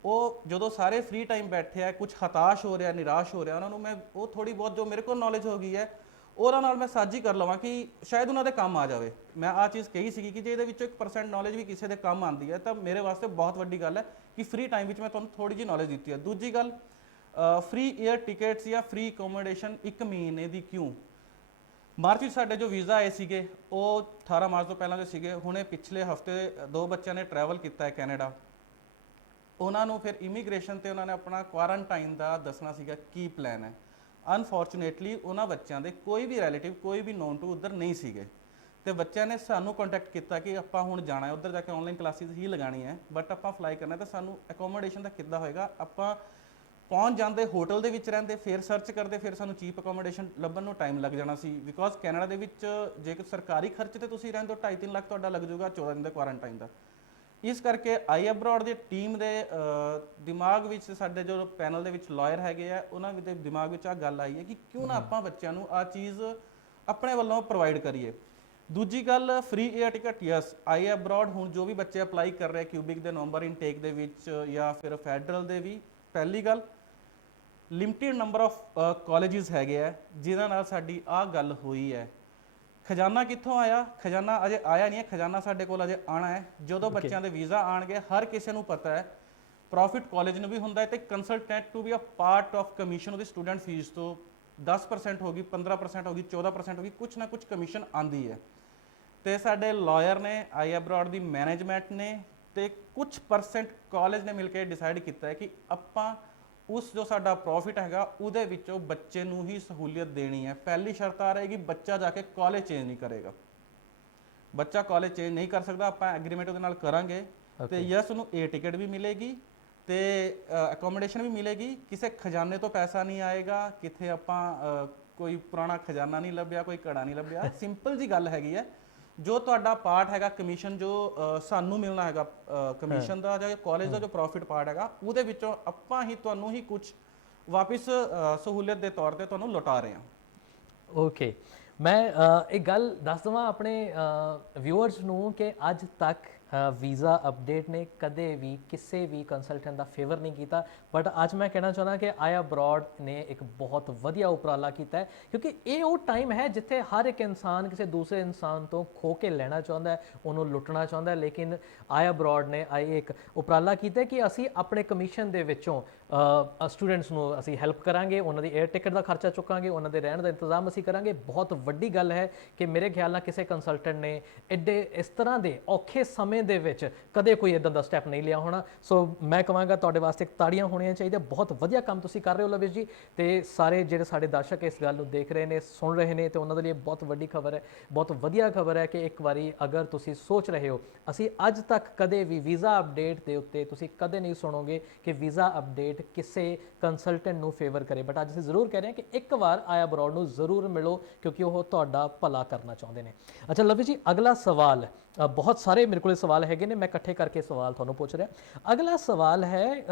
ਉਹ ਜਦੋਂ ਸਾਰੇ ਫ੍ਰੀ ਟਾਈਮ ਬੈਠੇ ਆ, ਕੁਝ ਹਤਾਸ਼ ਹੋ ਰਿਹਾ, ਨਿਰਾਸ਼ ਹੋ ਰਿਹਾ, ਉਹਨਾਂ ਨੂੰ ਮੈਂ ਉਹ ਥੋੜੀ ਬਹੁਤ ਜੋ ਮੇਰੇ ਕੋਲ ਨੌਲੇਜ ਹੋ ਗਈ ਹੈ ਉਹਨਾਂ ਨਾਲ ਮੈਂ ਸਾਂਝੀ ਕਰ ਲਵਾਂ ਕਿ ਸ਼ਾਇਦ ਉਹਨਾਂ ਦੇ ਕੰਮ ਆ ਜਾਵੇ। ਮੈਂ ਆਹ ਚੀਜ਼ ਕਹੀ ਸੀਗੀ ਕਿ ਜੇ ਇਹਦੇ ਵਿੱਚੋਂ 1% ਨੌਲੇਜ ਵੀ ਕਿਸੇ ਦੇ ਕੰਮ ਆਉਂਦੀ ਹੈ ਤਾਂ ਮੇਰੇ ਵਾਸਤੇ ਬਹੁਤ ਵੱਡੀ ਗੱਲ ਹੈ ਕਿ ਫ੍ਰੀ ਟਾਈਮ ਵਿੱਚ ਮੈਂ ਤੁਹਾਨੂੰ ਥੋੜੀ ਜਿਹੀ ਨੌਲੇਜ ਦਿੱਤੀ ਹੈ। ਦੂਜੀ ਗੱਲ, ਫ੍ਰੀ 에ਅਰ ਟਿਕਟਸ ਜਾਂ ਫ੍ਰੀ ਅਕੋਮੋਡੇਸ਼ਨ 1 ਮਹੀਨੇ ਦੀ ਕਿਉਂ? ਮਾਰਚ ਵਿੱਚ ਸਾਡੇ ਜੋ ਵੀਜ਼ਾ ਆਏ ਸੀਗੇ ਉਹ 18 ਮਾਰਚ ਤੋਂ ਪਹਿਲਾਂ ਦੇ ਸੀਗੇ। ਹੁਣੇ ਪਿਛਲੇ ਹਫਤੇ 2 ਬੱਚਿਆਂ ਨੇ ਟਰੈਵਲ ਕੀਤਾ ਹੈ ਕੈਨੇਡਾ, ਉਹਨਾਂ ਨੂੰ ਫਿਰ ਇਮੀਗ੍ਰੇਸ਼ਨ ਤੇ ਉਹਨਾਂ ਨੇ ਆਪਣਾ ਕੁਆਰੰਟਾਈਨ ਦਾ ਦੱਸਣਾ ਸੀਗਾ ਕੀ ਪਲਾਨ ਹੈ। ਅਨਫੋਰਚੂਨੇਟਲੀ ਉਹਨਾਂ ਬੱਚਿਆਂ ਦੇ ਕੋਈ ਵੀ ਰਿਲੇਟਿਵ ਕੋਈ ਵੀ ਨੋਨ ਟੂ ਉੱਧਰ ਨਹੀਂ ਸੀਗੇ ਤੇ ਬੱਚਿਆਂ ਨੇ ਸਾਨੂੰ ਕੰਟੈਕਟ ਕੀਤਾ ਕਿ ਆਪਾਂ ਹੁਣ ਜਾਣਾ ਹੈ ਉੱਧਰ ਜਾ ਕੇ ਆਨਲਾਈਨ ਕਲਾਸਿਸ ਹੀ ਲਗਾਣੀ ਹੈ, ਬਟ ਆਪਾਂ ਫਲਾਈ ਕਰਨਾ ਤਾਂ ਸਾਨੂੰ ਅਕੋਮੋਡੇਸ਼ਨ ਦਾ ਕਿੱਦਾਂ ਹੋਏਗਾ। ਆਪਾਂ ਪਹੁੰਚ ਜਾਂਦੇ ਹੋਟਲ ਦੇ ਵਿੱਚ ਰਹਿੰਦੇ, ਫਿਰ ਸਰਚ ਕਰਦੇ, ਫਿਰ ਸਾਨੂੰ ਚੀਪ ਅਕੋਮੋਡੇਸ਼ਨ ਲੱਭਣ ਨੂੰ ਟਾਈਮ ਲੱਗ ਜਾਣਾ ਸੀ। ਬਿਕੋਜ਼ ਕੈਨੇਡਾ ਦੇ ਵਿੱਚ ਜੇ ਕੋਈ ਸਰਕਾਰੀ ਖਰਚ ਤੇ ਤੁਸੀਂ ਰਹਿੰਦੇ ਹੋ 2.5-3 ਲੱਖ ਤੁਹਾਡਾ ਲੱਗ ਜਾਊਗਾ 14 ਦਿਨ ਦੇ ਕੁਆਰੰਟਾਈਨ ਦਾ। ਇਸ ਕਰਕੇ ਆਈ ਅਬਰੋਡ ਦੀ ਟੀਮ ਦੇ ਦਿਮਾਗ ਵਿੱਚ, ਸਾਡੇ ਜੋ ਪੈਨਲ ਦੇ ਵਿੱਚ ਲਾਇਰ ਹੈਗੇ ਆ ਉਹਨਾਂ ਦੇ ਦਿਮਾਗ ਵਿੱਚ ਆ ਗੱਲ ਆਈ ਹੈ ਕਿ ਕਿਉਂ ਨਾ ਆਪਾਂ ਬੱਚਿਆਂ ਨੂੰ ਆ ਚੀਜ਼ ਆਪਣੇ ਵੱਲੋਂ ਪ੍ਰੋਵਾਈਡ ਕਰੀਏ। ਦੂਜੀ ਗੱਲ, ਫ੍ਰੀ 에ਅਰ ਟਿਕਟ। ਯਸ, ਆਈ ਅਬਰੋਡ ਹੁਣ ਜੋ ਵੀ ਬੱਚੇ ਅਪਲਾਈ ਕਰ ਰਹੇ ਕਿਊਬਿਕ ਦੇ ਨੰਬਰ ਇਨਟੇਕ ਦੇ ਵਿੱਚ ਜਾਂ ਫਿਰ ਫੈਡਰਲ ਦੇ ਵੀ, ਪਹਿਲੀ ਗੱਲ ਲਿਮਟਿਡ ਨੰਬਰ ਆਫ ਕਾਲਜਿਸ ਹੈਗੇ ਆ ਜਿਨ੍ਹਾਂ ਨਾਲ ਸਾਡੀ ਆਹ ਗੱਲ ਹੋਈ ਹੈ। ਖਜ਼ਾਨਾ ਕਿੱਥੋਂ ਆਇਆ? ਖਜ਼ਾਨਾ ਅਜੇ ਆਇਆ ਨਹੀਂ ਹੈ, ਖਜ਼ਾਨਾ ਸਾਡੇ ਕੋਲ ਅਜੇ ਆਣਾ ਹੈ। ਜਦੋਂ ਬੱਚਿਆਂ ਦੇ ਵੀਜ਼ਾ ਆਣਗੇ ਹਰ ਕਿਸੇ ਨੂੰ ਪਤਾ ਹੈ ਪ੍ਰੋਫਿਟ ਕਾਲਜ ਨੂੰ ਵੀ ਹੁੰਦਾ ਹੈ ਤੇ consultant to be a part of commission ਉਹਦੀ ਸਟੂਡੈਂਟ ਫੀਸ ਤੋਂ 10% ਹੋ ਗਈ, 15% ਹੋ ਗਈ, 14% ਹੋ ਗਈ, ਕੁਛ ਨਾ ਕੁਛ ਕਮਿਸ਼ਨ ਆਂਦੀ ਹੈ। ਤੇ ਸਾਡੇ ਲਾਇਰ ਨੇ, ਆਈ ਅਬਰੋਡ ਦੀ ਮੈਨੇਜਮੈਂਟ ਨੇ ਤੇ ਕੁਛ ਪਰਸੈਂਟ ਕਾਲਜ ਨੇ ਮਿਲ ਕੇ ਡਿਸਾਈਡ ਕੀਤਾ ਹੈ ਕਿ ਆਪਾਂ ਉਸ ਜੋ ਸਾਡਾ ਪ੍ਰੋਫਿਟ ਹੈਗਾ ਉਹਦੇ ਵਿੱਚੋਂ ਬੱਚੇ ਨੂੰ ਹੀ ਸਹੂਲੀਅਤ ਦੇਣੀ ਹੈ। ਪਹਿਲੀ ਸ਼ਰਤ ਆ ਰਹੇਗੀ ਬੱਚਾ ਜਾ ਕੇ ਕਾਲਜ ਚੇਂਜ ਨਹੀਂ ਕਰੇਗਾ। ਬੱਚਾ ਕਾਲਜ ਚੇਂਜ ਨਹੀਂ ਕਰ ਸਕਦਾ, ਆਪਾਂ ਐਗਰੀਮੈਂਟ ਉਹਦੇ ਨਾਲ ਕਰਾਂਗੇ ਤੇ ਯਸ ਉਹਨੂੰ ਏ ਟਿਕਟ ਵੀ ਮਿਲੇਗੀ ਤੇ ਅਕੋਮੋਡੇਸ਼ਨ ਵੀ ਮਿਲੇਗੀ। ਕਿਸੇ ਖਜ਼ਾਨੇ ਤੋਂ ਪੈਸਾ ਨਹੀਂ ਆਏਗਾ, ਕਿਥੇ ਆਪਾਂ ਕੋਈ ਪੁਰਾਣਾ ਖਜ਼ਾਨਾ ਨਹੀਂ ਲੱਭਿਆ, ਕੋਈ ਘੜਾ ਨਹੀਂ ਲੱਭਿਆ। ਸਿੰਪਲ ਜੀ ਗੱਲ ਹੈਗੀ ਹੈ, ਜੋ ਤੁਹਾਡਾ ਪਾਰਟ ਹੈਗਾ ਕਮਿਸ਼ਨ ਜੋ ਸਾਨੂੰ ਮਿਲਣਾ ਹੈਗਾ ਕਮਿਸ਼ਨ ਦਾ ਜਾਂ ਕਾਲਜ ਦਾ ਜੋ ਪ੍ਰੋਫਿਟ ਪਾਰਟ ਹੈਗਾ ਉਹਦੇ ਵਿੱਚੋਂ ਆਪਾਂ ਹੀ ਤੁਹਾਨੂੰ ਹੀ ਕੁਝ ਵਾਪਿਸ ਸਹੂਲੀਅਤ ਦੇ ਤੌਰ ਤੇ ਤੁਹਾਨੂੰ ਲੁਟਾ ਰਹੇ ਹਾਂ। ਓਕੇ, ਮੈਂ ਇੱਕ ਗੱਲ ਦੱਸ ਦਵਾਂ ਆਪਣੇ ਵਿਊਅਰਸ ਨੂੰ ਕਿ ਅੱਜ ਤੱਕ ਵੀਜ਼ਾ ਅਪਡੇਟ ਨੇ ਕਦੇ ਵੀ ਕਿਸੇ ਵੀ ਕੰਸਲਟੈਂਟ ਦਾ ਫੇਵਰ ਨਹੀਂ ਕੀਤਾ, ਬਟ ਅੱਜ ਮੈਂ ਕਹਿਣਾ ਚਾਹੁੰਦਾ ਕਿ ਆਈ ਅਬਰੋਡ ਨੇ ਇੱਕ ਬਹੁਤ ਵਧੀਆ ਉਪਰਾਲਾ ਕੀਤਾ ਹੈ ਕਿਉਂਕਿ ਇਹ ਉਹ ਟਾਈਮ ਹੈ ਜਿੱਥੇ ਹਰ ਇੱਕ ਇਨਸਾਨ ਕਿਸੇ ਦੂਸਰੇ ਇਨਸਾਨ ਤੋਂ ਖੋ ਕੇ ਲੈਣਾ ਚਾਹੁੰਦਾ ਹੈ, ਉਹਨੂੰ ਲੁੱਟਣਾ ਚਾਹੁੰਦਾ ਹੈ। ਲੇਕਿਨ ਆਈ ਅਬਰੋਡ ਨੇ ਇੱਕ ਉਪਰਾਲਾ ਕੀਤਾ ਕਿ ਅਸੀਂ ਆਪਣੇ ਕਮਿਸ਼ਨ ਦੇ ਵਿੱਚੋਂ ਸਟੂਡੈਂਟਸ ਨੂੰ ਅਸੀਂ ਹੈਲਪ ਕਰਾਂਗੇ, ਉਹਨਾਂ ਦੀ 에ਅਰ ਟਿਕਟ ਦਾ ਖਰਚਾ ਚੁੱਕਾਂਗੇ, ਉਹਨਾਂ ਦੇ ਰਹਿਣ ਦਾ ਇੰਤਜ਼ਾਮ ਅਸੀਂ ਕਰਾਂਗੇ। ਬਹੁਤ ਵੱਡੀ ਗੱਲ ਹੈ ਕਿ ਮੇਰੇ ਖਿਆਲ ਨਾਲ ਕਿਸੇ ਕੰਸਲਟੈਂਟ ਨੇ ਐਡੇ ਇਸ ਤਰ੍ਹਾਂ ਦੇ ਔਖੇ ਸਮੇਂ ਦੇ ਵਿੱਚ ਕਦੇ ਕੋਈ ਇਦਾਂ ਦਾ ਸਟੈਪ ਨਹੀਂ ਲਿਆ ਹੋਣਾ। ਸੋ ਮੈਂ ਕਹਾਂਗਾ ਤੁਹਾਡੇ ਵਾਸਤੇ ਤਾੜੀਆਂ ਹੋਣੀਆਂ ਚਾਹੀਦੀਆਂ, ਬਹੁਤ ਵਧੀਆ ਕੰਮ ਤੁਸੀਂ ਕਰ ਰਹੇ ਹੋ ਲਵਿਸ਼ ਜੀ। ਤੇ ਸਾਰੇ ਜਿਹੜੇ ਸਾਡੇ ਦਰਸ਼ਕ ਇਸ ਗੱਲ ਨੂੰ ਦੇਖ ਰਹੇ ਨੇ, ਸੁਣ ਰਹੇ ਨੇ, ਤੇ ਉਹਨਾਂ ਦੇ ਲਈ ਬਹੁਤ ਵੱਡੀ ਖਬਰ ਹੈ, ਬਹੁਤ ਵਧੀਆ ਖਬਰ ਹੈ ਕਿ ਇੱਕ ਵਾਰੀ ਅਗਰ ਤੁਸੀਂ ਸੋਚ ਰਹੇ ਹੋ, ਅਸੀਂ ਅੱਜ ਤੱਕ ਕਦੇ ਵੀ ਵੀਜ਼ਾ ਅਪਡੇਟ ਦੇ ਉੱਤੇ ਤੁਸੀਂ ਕਦੇ ਨਹੀਂ ਸੁਣੋਗੇ ਕਿ ਵੀਜ਼ਾ ਅਪਡੇਟ ਕਿਸੇ ਕੰਸਲਟੈਂਟ ਨੂੰ ਫੇਵਰ ਕਰੇ, ਬਟ ਅੱਜ ਅਸੀਂ ਜ਼ਰੂਰ ਕਹਿ ਰਹੇ ਹਾਂ ਕਿ ਇੱਕ ਵਾਰ ਆਈ ਅਬਰੋਡ ਨੂੰ ਜ਼ਰੂਰ ਮਿਲੋ ਕਿਉਂਕਿ ਉਹ ਤੁਹਾਡਾ ਭਲਾ ਕਰਨਾ ਚਾਹੁੰਦੇ ਨੇ। ਅੱਛਾ ਲਵਿਸ਼ ਜੀ, ਅਗਲਾ ਸਵਾਲ, ਬਹੁਤ ਸਾਰੇ ਮੇਰੇ ਕੋਲ ਸਵਾਲ ਹੈਗੇ ਨੇ, ਮੈਂ ਇਕੱਠੇ ਕਰਕੇ ਸਵਾਲ ਤੁਹਾਨੂੰ ਪੁੱਛ ਰਿਹਾ। ਅਗਲਾ ਸਵਾਲ ਹੈ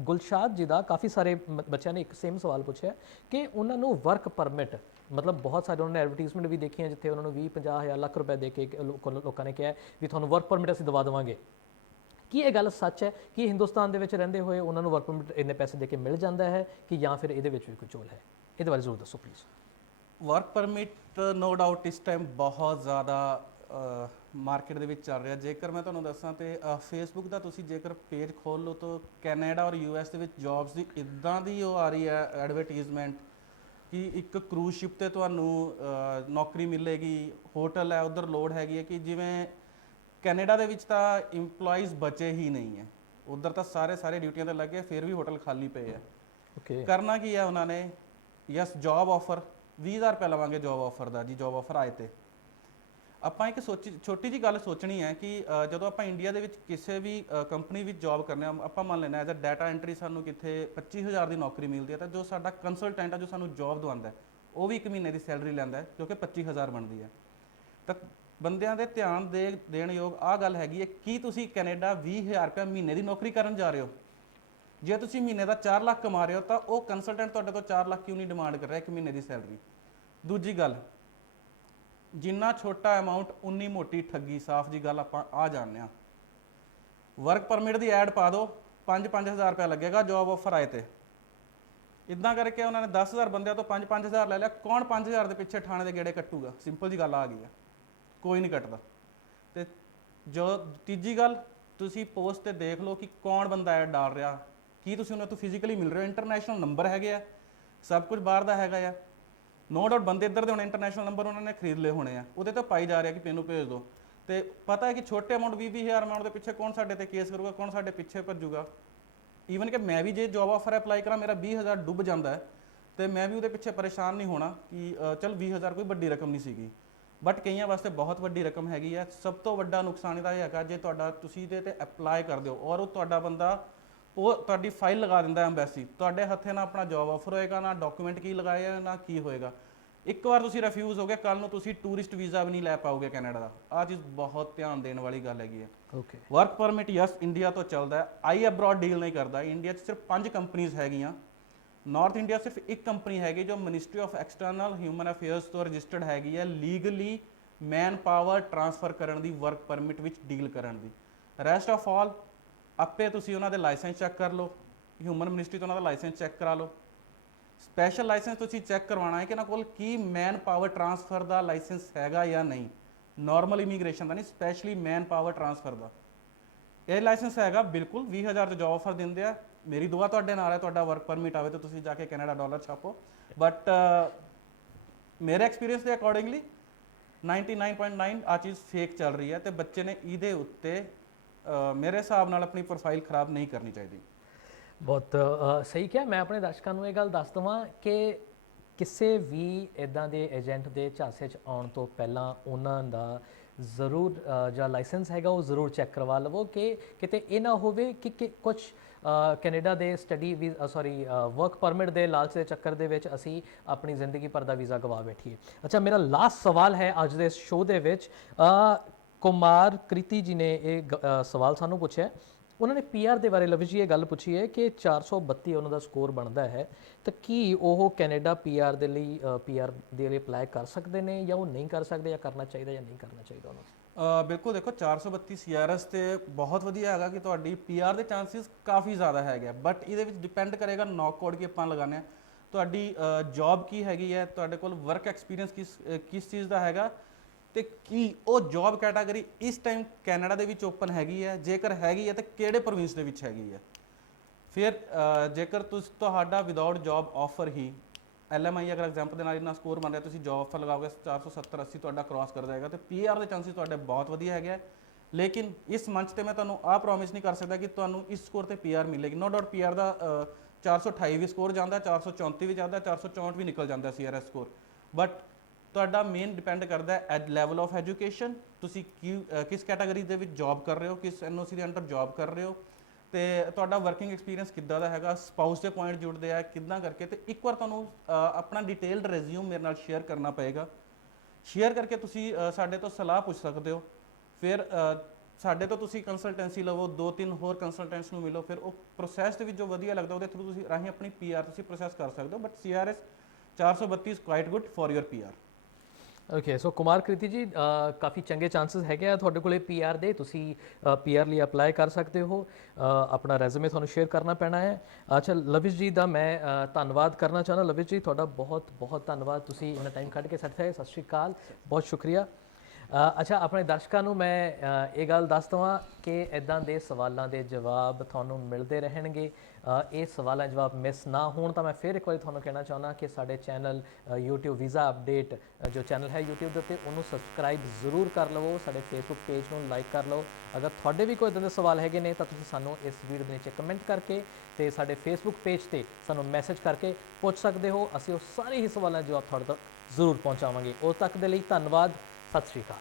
ਗੁਲਸ਼ਾਦ ਜੀ ਦਾ। ਕਾਫੀ ਸਾਰੇ ਬੱਚਿਆਂ ਨੇ ਇੱਕ ਸੇਮ ਸਵਾਲ ਪੁੱਛਿਆ ਕਿ ਉਹਨਾਂ ਨੂੰ ਵਰਕ ਪਰਮਿਟ, ਮਤਲਬ ਬਹੁਤ ਸਾਰੇ ਉਹਨਾਂ ਨੇ ਐਡਵਰਟੀਜ਼ਮੈਂਟ ਵੀ ਦੇਖੀਆਂ ਜਿੱਥੇ ਉਹਨਾਂ ਨੂੰ 20-50 ਹਜ਼ਾਰ ਲੱਖ ਰੁਪਏ ਦੇ ਕੇ ਲੋਕਾਂ ਨੇ ਕਿਹਾ ਵੀ ਤੁਹਾਨੂੰ ਵਰਕ ਪਰਮਿਟ ਅਸੀਂ ਦਵਾ ਦੇਵਾਂਗੇ। ਕੀ ਇਹ ਗੱਲ ਸੱਚ ਹੈ ਕਿ ਹਿੰਦੁਸਤਾਨ ਦੇ ਵਿੱਚ ਰਹਿੰਦੇ ਹੋਏ ਉਹਨਾਂ ਨੂੰ ਵਰਕ ਪਰਮਿਟ ਇੰਨੇ ਪੈਸੇ ਦੇ ਕੇ ਮਿਲ ਜਾਂਦਾ ਹੈ ਕਿ ਜਾਂ ਫਿਰ ਇਹਦੇ ਵਿੱਚ ਵੀ ਕੋਈ ਚੋਲ ਹੈ? ਇਹਦੇ ਬਾਰੇ ਜ਼ਰੂਰ ਦੱਸੋ please. Work permit no doubt ਇਸ ਟਾਈਮ ਬਹੁਤ ਜ਼ਿਆਦਾ ਮਾਰਕੀਟ ਦੇ ਵਿੱਚ ਚੱਲ ਰਿਹਾ। ਜੇਕਰ ਮੈਂ ਤੁਹਾਨੂੰ ਦੱਸਾਂ ਤੇ ਫੇਸਬੁੱਕ ਦਾ ਤੁਸੀਂ ਜੇਕਰ ਪੇਜ ਖੋਲ ਲਓ ਤਾਂ ਕੈਨੇਡਾ ਔਰ ਯੂਐਸ ਦੇ ਵਿੱਚ ਜੌਬਸ ਦੀ ਇੱਦਾਂ ਦੀ ਉਹ ਆ ਰਹੀ ਹੈ ਐਡਵਰਟੀਜ਼ਮੈਂਟ ਕਿ ਇੱਕ ਕਰੂਜ਼ ਸ਼ਿਪ ਤੇ ਤੁਹਾਨੂੰ ਨੌਕਰੀ ਮਿਲੇਗੀ, ਹੋਟਲ ਹੈ ਉੱਧਰ ਲੋੜ ਹੈਗੀ ਹੈ ਕਿ ਜਿਵੇਂ ਕੈਨੇਡਾ ਦੇ ਵਿੱਚ ਤਾਂ ਇੰਪਲੋਈਜ਼ ਬਚੇ ਹੀ ਨਹੀਂ ਹੈ, ਉੱਧਰ ਤਾਂ ਸਾਰੇ ਡਿਊਟੀਆਂ ਤੇ ਲੱਗੇ, ਫਿਰ ਵੀ ਹੋਟਲ ਖਾਲੀ ਪਏ ਆ। ਓਕੇ, ਕਰਨਾ ਕੀ ਹੈ ਉਹਨਾਂ ਨੇ? ਯਸ, ਜੌਬ ਆਫਰ 20,000 ਰੁਪਏ ਲਵਾਂਗੇ ਜੌਬ ਆਫਰ ਦਾ ਜੀ। ਜੌਬ ਆਫਰ ਆਏ ਤੇ ਆਪਾਂ ਇੱਕ ਛੋਟੀ ਜੀ ਗੱਲ ਸੋਚਣੀ ਹੈ ਕਿ ਜਦੋਂ ਆਪਾਂ ਇੰਡੀਆ ਦੇ ਵਿੱਚ ਕਿਸੇ ਵੀ ਕੰਪਨੀ ਵਿੱਚ ਜੌਬ ਕਰਨੇ ਆ, ਆਪਾਂ ਮੰਨ ਲੈਣਾ ਐਜ਼ ਅ ਡਾਟਾ ਐਂਟਰੀ ਸਾਨੂੰ ਕਿੱਥੇ 25,000 ਦੀ ਨੌਕਰੀ ਮਿਲਦੀ ਹੈ, ਤਾਂ ਜੋ ਸਾਡਾ ਕੰਸਲਟੈਂਟ ਹੈ ਜੋ ਸਾਨੂੰ ਜੌਬ ਦਵਾਉਂਦਾ ਉਹ ਵੀ 1 ਮਹੀਨੇ ਦੀ ਸੈਲਰੀ ਲੈਂਦਾ ਹੈ ਜੋ ਕਿ 25,000 ਬਣਦੀ ਹੈ। ਤਾਂ ਬੰਦਿਆਂ ਦੇ ਧਿਆਨ ਦੇਣ ਯੋਗ ਆਹ ਗੱਲ ਹੈਗੀ ਹੈ, ਕੀ ਤੁਸੀਂ ਕੈਨੇਡਾ 20,000 ਰੁਪਏ ਮਹੀਨੇ ਦੀ ਨੌਕਰੀ ਕਰਨ ਜਾ ਰਹੇ ਹੋ? ਜੇ ਤੁਸੀਂ ਮਹੀਨੇ ਦਾ 4 ਲੱਖ ਕਮਾ ਰਹੇ ਹੋ ਤਾਂ ਉਹ ਕੰਸਲਟੈਂਟ ਤੁਹਾਡੇ ਤੋਂ 4 ਲੱਖ ਕਿਉਂ ਨਹੀਂ ਡਿਮਾਂਡ ਕਰ ਰਿਹਾ 1 ਮਹੀਨੇ ਦੀ ਸੈਲਰੀ? ਦੂਜੀ ਗੱਲ, ਜਿੰਨਾ ਛੋਟਾ ਅਮਾਉਂਟ ਉਨੀ ਮੋਟੀ ਠੱਗੀ, ਸਾਫ਼ ਜੀ ਗੱਲ ਆਪਾਂ ਆ ਜਾਣਦੇ ਹਾਂ। ਵਰਕ ਪਰਮਿਟ ਦੀ ਐਡ ਪਾ ਦਿਓ, 5-5000 ਰੁਪਏ ਲੱਗੇਗਾ ਜੌਬ ਆਫਰ ਆਏ ਤੇ। ਇਦਾਂ ਕਰਕੇ ਉਹਨਾਂ ਨੇ 10,000 ਬੰਦਿਆਂ ਤੋਂ 5-5000 ਲੈ ਲਿਆ। ਕੌਣ 5000 ਦੇ ਪਿੱਛੇ ਥਾਣੇ ਦੇ ਗੇੜੇ ਕੱਟੂਗਾ? ਸਿੰਪਲ ਜੀ ਗੱਲ ਆ ਗਈ ਹੈ, ਕੋਈ ਨਹੀਂ ਕੱਟਦਾ। ਤੇ ਜੋ ਤੀਜੀ ਗੱਲ, ਤੁਸੀਂ ਪੋਸਟ ਤੇ ਦੇਖ ਲਓ ਕਿ ਕੌਣ ਬੰਦਾ ਐਡ ਡਾਲ ਰਿਹਾ, ਕੀ ਤੁਸੀਂ ਉਹਨਾਂ ਤੋਂ ਫਿਜ਼ੀਕਲੀ ਮਿਲ ਰਹੇ ਹੋ? ਇੰਟਰਨੈਸ਼ਨਲ ਨੰਬਰ ਹੈਗੇ ਆ, ਸਭ ਕੁਝ ਬਾਹਰ ਦਾ ਹੈਗਾ ਆ। ਨੋ ਡਾਊਟ ਬੰਦੇ ਇੱਧਰ ਦੇ ਹੋਣੇ, ਇੰਟਰਨੈਸ਼ਨਲ ਨੰਬਰ ਉਹਨਾਂ ਨੇ ਖਰੀਦ ਲਏ ਹੋਣੇ ਆ, ਉਹਦੇ ਤੇ ਪਾਈ ਜਾ ਰਿਹਾ ਕਿ ਮੈਨੂੰ ਭੇਜ ਦਿਓ। ਤੇ ਪਤਾ ਹੈ ਕਿ ਛੋਟੇ ਅਮਾਉਂਟ 20,000 ਅਮਾਉਂਟ ਦੇ ਪਿੱਛੇ ਕੌਣ ਸਾਡੇ ਤੇ ਕੇਸ ਕਰੂਗਾ, ਕੌਣ ਸਾਡੇ ਪਿੱਛੇ ਭੱਜੂਗਾ? ਈਵਨ ਕਿ ਮੈਂ ਵੀ ਜੇ ਜੌਬ ਆਫਰ ਅਪਲਾਈ ਕਰਾਂ ਮੇਰਾ 20,000 ਡੁੱਬ ਜਾਂਦਾ ਹੈ ਤੇ ਮੈਂ ਵੀ ਉਹਦੇ ਪਿੱਛੇ ਪਰੇਸ਼ਾਨ ਨਹੀਂ ਹੋਣਾ ਕਿ ਚਲ 20,000 ਕੋਈ ਵੱਡੀ ਰਕਮ ਨਹੀਂ ਸੀਗੀ, ਬਟ ਕਈਆਂ ਵਾਸਤੇ ਬਹੁਤ ਵੱਡੀ ਰਕਮ ਹੈਗੀ ਹੈ। ਸਭ ਤੋਂ ਵੱਡਾ ਨੁਕਸਾਨ ਇਹਦਾ ਇਹ ਹੈਗਾ ਜੇ ਤੁਸੀਂ ਇਹਦੇ ਤੇ ਅਪਲਾਈ ਕਰਦੇ ਹੋ ਔਰ ਉਹ ਤੁਹਾਡਾ ਬੰਦਾ ਉਹ ਤੁਹਾਡੀ ਫਾਈਲ ਲਗਾ ਦਿੰਦਾ ਐਮਬੈਸੀ, ਤੁਹਾਡੇ ਹੱਥੇ ਨਾ ਆਪਣਾ ਜੌਬ ਆਫਰ ਹੋਏਗਾ, ਨਾ ਡਾਕੂਮੈਂਟ ਕੀ ਲਗਾਏ ਆ, ਨਾ ਕੀ ਹੋਏਗਾ। ਇੱਕ ਵਾਰ ਤੁਸੀਂ ਰਿਫਿਊਜ਼ ਹੋ ਗਏ, ਕੱਲ ਨੂੰ ਤੁਸੀਂ ਟੂਰਿਸਟ ਵੀਜ਼ਾ ਵੀ ਨਹੀਂ ਲੈ ਪਾਓਗੇ ਕੈਨੇਡਾ ਦਾ। ਆਹ ਚੀਜ਼ ਬਹੁਤ ਧਿਆਨ ਦੇਣ ਵਾਲੀ ਗੱਲ ਹੈਗੀ ਹੈ। Okay, work permit yes India ਤੋਂ ਚੱਲਦਾ ਹੈ, ਆਈ ਅਬਰੋਡ ਡੀਲ ਨਹੀਂ ਕਰਦਾ। ਇੰਡੀਆ 'ਚ ਸਿਰਫ 5 ਕੰਪਨੀਆਂ ਹੈਗੀਆਂ, ਨਾਰਥ ਇੰਡੀਆ ਸਿਰਫ ਇੱਕ ਕੰਪਨੀ ਹੈਗੀ ਜੋ ministry of external human affairs ਤੋਂ ਰਜਿਸਟਰਡ ਹੈਗੀ ਹੈ ਲੀਗਲੀ ਮੈਨ ਪਾਵਰ ਟ੍ਰਾਂਸਫਰ ਕਰਨ ਦੀ, ਵਰਕ ਪਰਮਿਟ ਵਿੱਚ ਡੀਲ ਕਰਨ ਦੀ। ਰੈਸਟ ਆਫ ਆਲ ਆਪੇ ਤੁਸੀਂ ਉਹਨਾਂ ਦੇ ਲਾਇਸੈਂਸ ਚੈੱਕ ਕਰ ਲਓ, ਹਿਊਮਨ ਮਿਨਿਸਟਰੀ ਤੋਂ ਉਹਨਾਂ ਦਾ ਲਾਇਸੈਂਸ ਚੈੱਕ ਕਰਾ ਲਓ। ਸਪੈਸ਼ਲ ਲਾਇਸੈਂਸ ਤੁਸੀਂ ਚੈੱਕ ਕਰਵਾਉਣਾ ਹੈ ਕਿ ਇਹਨਾਂ ਕੋਲ ਕੀ ਮੈਨ ਪਾਵਰ ਟ੍ਰਾਂਸਫਰ ਦਾ ਲਾਇਸੈਂਸ ਹੈਗਾ ਜਾਂ ਨਹੀਂ, ਨਾਰਮਲ ਇਮੀਗ੍ਰੇਸ਼ਨ ਦਾ ਨਹੀਂ, ਸਪੈਸ਼ਲੀ ਮੈਨ ਪਾਵਰ ਟ੍ਰਾਂਸਫਰ ਦਾ। ਇਹ ਲਾਇਸੈਂਸ ਹੈਗਾ ਬਿਲਕੁਲ 20,000 ਤੇ ਜੌਬ ਆਫਰ ਦਿੰਦੇ ਆ। ਮੇਰੀ ਦੁਆ ਤੁਹਾਡੇ ਨਾਲ ਹੈ, ਤੁਹਾਡਾ ਵਰਕ ਪਰਮਿਟ ਆਵੇ ਤਾਂ ਤੁਸੀਂ ਜਾ ਕੇ ਕੈਨੇਡਾ ਡਾਲਰ ਛਾਪੋ। ਬਟ ਮੇਰੇ ਐਕਸਪੀਰੀਅੰਸ ਦੇ ਅਕੋਰਡਿੰਗਲੀ 99.9 ਆ ਚੀਜ਼ ਫੇਕ ਚੱਲ ਰਹੀ ਹੈ ਤੇ ਬੱਚੇ ਨੇ ਇਹਦੇ ਉੱਤੇ ਮੇਰੇ ਹਿਸਾਬ ਨਾਲ ਆਪਣੀ ਪ੍ਰੋਫਾਈਲ ਖਰਾਬ ਨਹੀਂ ਕਰਨੀ ਚਾਹੀਦੀ। ਬਹੁਤ ਸਹੀ ਕਿਹਾ। ਮੈਂ ਆਪਣੇ ਦਰਸ਼ਕਾਂ ਨੂੰ ਇਹ ਗੱਲ ਦੱਸ ਦਵਾਂ ਕਿ ਕਿਸੇ ਵੀ ਇਦਾਂ ਦੇ ਏਜੰਟ ਦੇ ਝਾਂਸੇ 'ਚ ਆਉਣ ਤੋਂ ਪਹਿਲਾਂ ਉਹਨਾਂ ਦਾ ਜ਼ਰੂਰ ਜਾਂ ਲਾਇਸੈਂਸ ਹੈਗਾ ਉਹ ਜ਼ਰੂਰ ਚੈੱਕ ਕਰਵਾ ਲਵੋ ਕਿ ਕਿਤੇ ਇਹ ਨਾ ਹੋਵੇ ਕਿ ਕੁਝ ਕੈਨੇਡਾ ਦੇ ਸਟੱਡੀ ਵੀ ਵਰਕ ਪਰਮਿਟ ਦੇ ਲਾਲਚ ਦੇ ਚੱਕਰ ਦੇ ਵਿੱਚ ਅਸੀਂ ਆਪਣੀ ਜ਼ਿੰਦਗੀ ਭਰ ਦਾ ਵੀਜ਼ਾ ਗਵਾ ਬੈਠੀਏ। ਅੱਛਾ, ਮੇਰਾ ਲਾਸਟ ਸਵਾਲ ਹੈ ਅੱਜ ਦੇ ਸ਼ੋਅ ਦੇ ਵਿੱਚ। ਕੁਮਾਰ ਕ੍ਰਿਤੀ ਜੀ ਨੇ ਇਹ ਸਵਾਲ ਸਾਨੂੰ ਪੁੱਛਿਆ। ਉਹਨਾਂ ਨੇ ਪੀਆਰ ਦੇ ਬਾਰੇ ਲਵਿਸ਼ ਜੀ ਇਹ ਗੱਲ ਪੁੱਛੀ ਹੈ ਕਿ 432 ਉਹਨਾਂ ਦਾ ਸਕੋਰ ਬਣਦਾ ਹੈ, ਤਾਂ ਕੀ ਉਹ ਕੈਨੇਡਾ ਪੀਆਰ ਦੇ ਲਈ ਅਪਲਾਈ ਕਰ ਸਕਦੇ ਨੇ ਜਾਂ ਉਹ ਨਹੀਂ ਕਰ ਸਕਦੇ, ਜਾਂ ਕਰਨਾ ਚਾਹੀਦਾ ਜਾਂ ਨਹੀਂ ਕਰਨਾ ਚਾਹੀਦਾ ਉਹਨਾਂ ਨੂੰ? ਬਿਲਕੁਲ, ਦੇਖੋ 432 CRS ਤੇ ਬਹੁਤ ਵਧੀਆ ਹੈਗਾ ਕਿ ਤੁਹਾਡੀ ਪੀਆਰ ਦੇ ਚਾਂਸਸ ਕਾਫੀ ਜ਼ਿਆਦਾ ਹੈਗੇ, ਬਟ ਇਹਦੇ ਵਿੱਚ ਡਿਪੈਂਡ ਕਰੇਗਾ ਨੌਕ ਕੋਡ ਕੀ ਆਪਾਂ ਲਗਾਉਂਦੇ ਹਾਂ, ਤੁਹਾਡੀ ਜੌਬ ਕੀ ਹੈਗੀ ਹੈ, ਤੁਹਾਡੇ ਕੋਲ ਵਰਕ ਐਕਸਪੀਰੀਅੰਸ ਕਿਸ ਚੀਜ਼ ਦਾ ਹੈਗਾ, ਤੇ ਕੀ ਉਹ ਜੌਬ ਕੈਟਾਗਰੀ ਇਸ ਟਾਈਮ ਕੈਨੇਡਾ ਦੇ ਵਿੱਚ ਓਪਨ ਹੈਗੀ ਹੈ, ਜੇਕਰ ਹੈਗੀ ਹੈ ਤਾਂ ਕਿਹੜੇ ਪ੍ਰੋਵਿੰਸ ਦੇ ਵਿੱਚ ਹੈਗੀ ਹੈ। ਫਿਰ ਜੇਕਰ ਤੁਹਾਡਾ ਵਿਦਆਊਟ ਜੌਬ ਆਫਰ ਹੀ LMI ਅਗਰ ਐਗਜ਼ਾਮਪਲ ਦੇ ਨਾਲ ਇੰਨਾ ਸਕੋਰ ਬਣ ਰਿਹਾ, ਤੁਸੀਂ ਜੌਬ ਆਫਰ ਲਗਾਓਗੇ 470-80 ਤੁਹਾਡਾ ਕ੍ਰਾਸ ਕਰ ਜਾਏਗਾ, ਤੇ ਪੀਆਰ ਦੇ ਚਾਂਸਸ ਤੁਹਾਡੇ ਬਹੁਤ ਵਧੀਆ ਹੈਗੇ। ਲੇਕਿਨ ਇਸ ਮੰਚ ਤੇ ਮੈਂ ਤੁਹਾਨੂੰ ਆਹ ਪ੍ਰੋਮਿਸ ਨਹੀਂ ਕਰ ਸਕਦਾ ਕਿ ਤੁਹਾਨੂੰ ਇਸ ਸਕੋਰ ਤੇ ਪੀਆਰ ਮਿਲੇਗੀ। ਨੋ ਡਾਊਟ ਪੀਆਰ ਦਾ 428 ਵੀ ਸਕੋਰ ਜਾਂਦਾ, 434 ਵੀ ਜਾਂਦਾ, 464 ਵੀ ਨਿਕਲ ਜਾਂਦਾ CRS ਸਕੋਰ, ਬਟ ਤੁਹਾਡਾ ਮੇਨ ਡਿਪੈਂਡ ਕਰਦਾ ਹੈ ਐਟ ਲੈਵਲ ਆਫ ਐਜੂਕੇਸ਼ਨ, ਤੁਸੀਂ ਕਿਸ ਕੈਟਾਗਰੀ ਦੇ ਵਿੱਚ ਜੌਬ ਕਰ ਰਹੇ ਹੋ, ਕਿਸ NOC ਦੇ ਅੰਡਰ ਜੌਬ ਕਰ ਰਹੇ ਹੋ, ਤੇ ਤੁਹਾਡਾ ਵਰਕਿੰਗ ਐਕਸਪੀਰੀਅੰਸ ਕਿੱਦਾਂ ਦਾ ਹੈਗਾ, ਸਪਾਊਸ ਦੇ ਪੁਆਇੰਟ ਜੁੜਦੇ ਆ ਕਿੱਦਾਂ ਕਰਕੇ। ਤੇ ਇੱਕ ਵਾਰ ਤੁਹਾਨੂੰ ਆਪਣਾ ਡਿਟੇਲਡ ਰੈਜ਼ਿਊਮ ਮੇਰੇ ਨਾਲ ਸ਼ੇਅਰ ਕਰਨਾ ਪਏਗਾ। ਸ਼ੇਅਰ ਕਰਕੇ ਤੁਸੀਂ ਸਾਡੇ ਤੋਂ ਸਲਾਹ ਪੁੱਛ ਸਕਦੇ ਹੋ। ਫਿਰ ਸਾਡੇ ਤੋਂ ਤੁਸੀਂ ਕੰਸਲਟੈਂਸੀ ਲਵੋ, 2-3 ਹੋਰ ਕੰਸਲਟੈਂਟਸ ਨੂੰ ਮਿਲੋ, ਫਿਰ ਉਹ ਪ੍ਰੋਸੈਸ ਦੇ ਵਿੱਚ ਜੋ ਵਧੀਆ ਲੱਗਦਾ ਉਹਦੇ ਥਰੂ ਤੁਸੀਂ ਰਾਹੀਂ ਆਪਣੀ ਪੀਆਰ ਤੁਸੀਂ ਪ੍ਰੋਸੈਸ ਕਰ ਸਕਦੇ ਹੋ। But CRS 432 quite good for your PR. Okay, so Kumar Kriti ji, ਕਾਫੀ ਚੰਗੇ ਚਾਂਸਸ ਹੈਗੇ ਆ ਤੁਹਾਡੇ ਕੋਲੇ ਪੀਆਰ ਦੇ, ਤੁਸੀਂ ਪੀਆਰ ਲਈ ਅਪਲਾਈ ਕਰ ਸਕਦੇ ਹੋ। ਆਪਣਾ ਰੈਜ਼ੂਮੇ ਤੁਹਾਨੂੰ ਸ਼ੇਅਰ ਕਰਨਾ ਪੈਣਾ ਹੈ। ਅੱਛਾ, ਲਵਿਸ਼ ਜੀ ਦਾ ਮੈਂ ਧੰਨਵਾਦ ਕਰਨਾ ਚਾਹੁੰਦਾ। ਲਵਿਸ਼ ਜੀ, ਤੁਹਾਡਾ ਬਹੁਤ ਬਹੁਤ ਧੰਨਵਾਦ, ਤੁਸੀਂ ਇੰਨਾ ਟਾਈਮ ਕੱਢ ਕੇ ਸਾਡੇ ਨਾਲ। ਸਤਿ ਸ਼੍ਰੀ ਅਕਾਲ, ਬਹੁਤ ਸ਼ੁਕਰੀਆ। ਅੱਛਾ, ਆਪਣੇ ਦਰਸ਼ਕਾਂ ਨੂੰ ਮੈਂ ਇਹ ਗੱਲ ਦੱਸ ਦਵਾਂ ਕਿ ਇੱਦਾਂ ਦੇ ਸਵਾਲਾਂ ਦੇ ਜਵਾਬ ਤੁਹਾਨੂੰ ਮਿਲਦੇ ਰਹਿਣਗੇ। ਇਹ ਸਵਾਲਾਂ ਦੇ ਜਵਾਬ ਮਿਸ ਨਾ ਹੋਣ ਤਾਂ ਮੈਂ ਫਿਰ ਇੱਕ ਵਾਰੀ ਤੁਹਾਨੂੰ ਕਹਿਣਾ ਚਾਹੁੰਦਾ ਕਿ ਸਾਡੇ ਚੈਨਲ YouTube ਵੀਜ਼ਾ ਅਪਡੇਟ ਜੋ ਚੈਨਲ ਹੈ YouTube ਦੇ ਉੱਤੇ, ਉਹਨੂੰ ਸਬਸਕ੍ਰਾਈਬ ਜ਼ਰੂਰ ਕਰ ਲਵੋ। ਸਾਡੇ ਫੇਸਬੁੱਕ ਪੇਜ ਨੂੰ ਲਾਈਕ ਕਰ ਲਓ। ਅਗਰ ਤੁਹਾਡੇ ਵੀ ਕੋਈ ਇੱਦਾਂ ਦੇ ਸਵਾਲ ਹੈਗੇ ਨੇ ਤਾਂ ਤੁਸੀਂ ਸਾਨੂੰ ਇਸ ਵੀਡੀਓ ਦੇ ਨੀਚੇ ਕਮੈਂਟ ਕਰਕੇ ਤੇ ਸਾਡੇ ਫੇਸਬੁੱਕ ਪੇਜ ਤੇ ਸਾਨੂੰ ਮੈਸੇਜ ਕਰਕੇ ਪੁੱਛ ਸਕਦੇ ਹੋ। ਅਸੀਂ ਉਹ ਸਾਰੇ ਹੀ ਸਵਾਲਾਂ ਦੇ ਜਵਾਬ ਤੁਹਾਡੇ ਤੱਕ ਜ਼ਰੂਰ ਪਹੁੰਚਾਵਾਂਗੇ। ਉਦੋਂ ਤੱਕ ਦੇ ਲਈ ਧੰਨਵਾਦ। ਸਤਿ ਸ਼੍ਰੀ ਅਕਾਲ।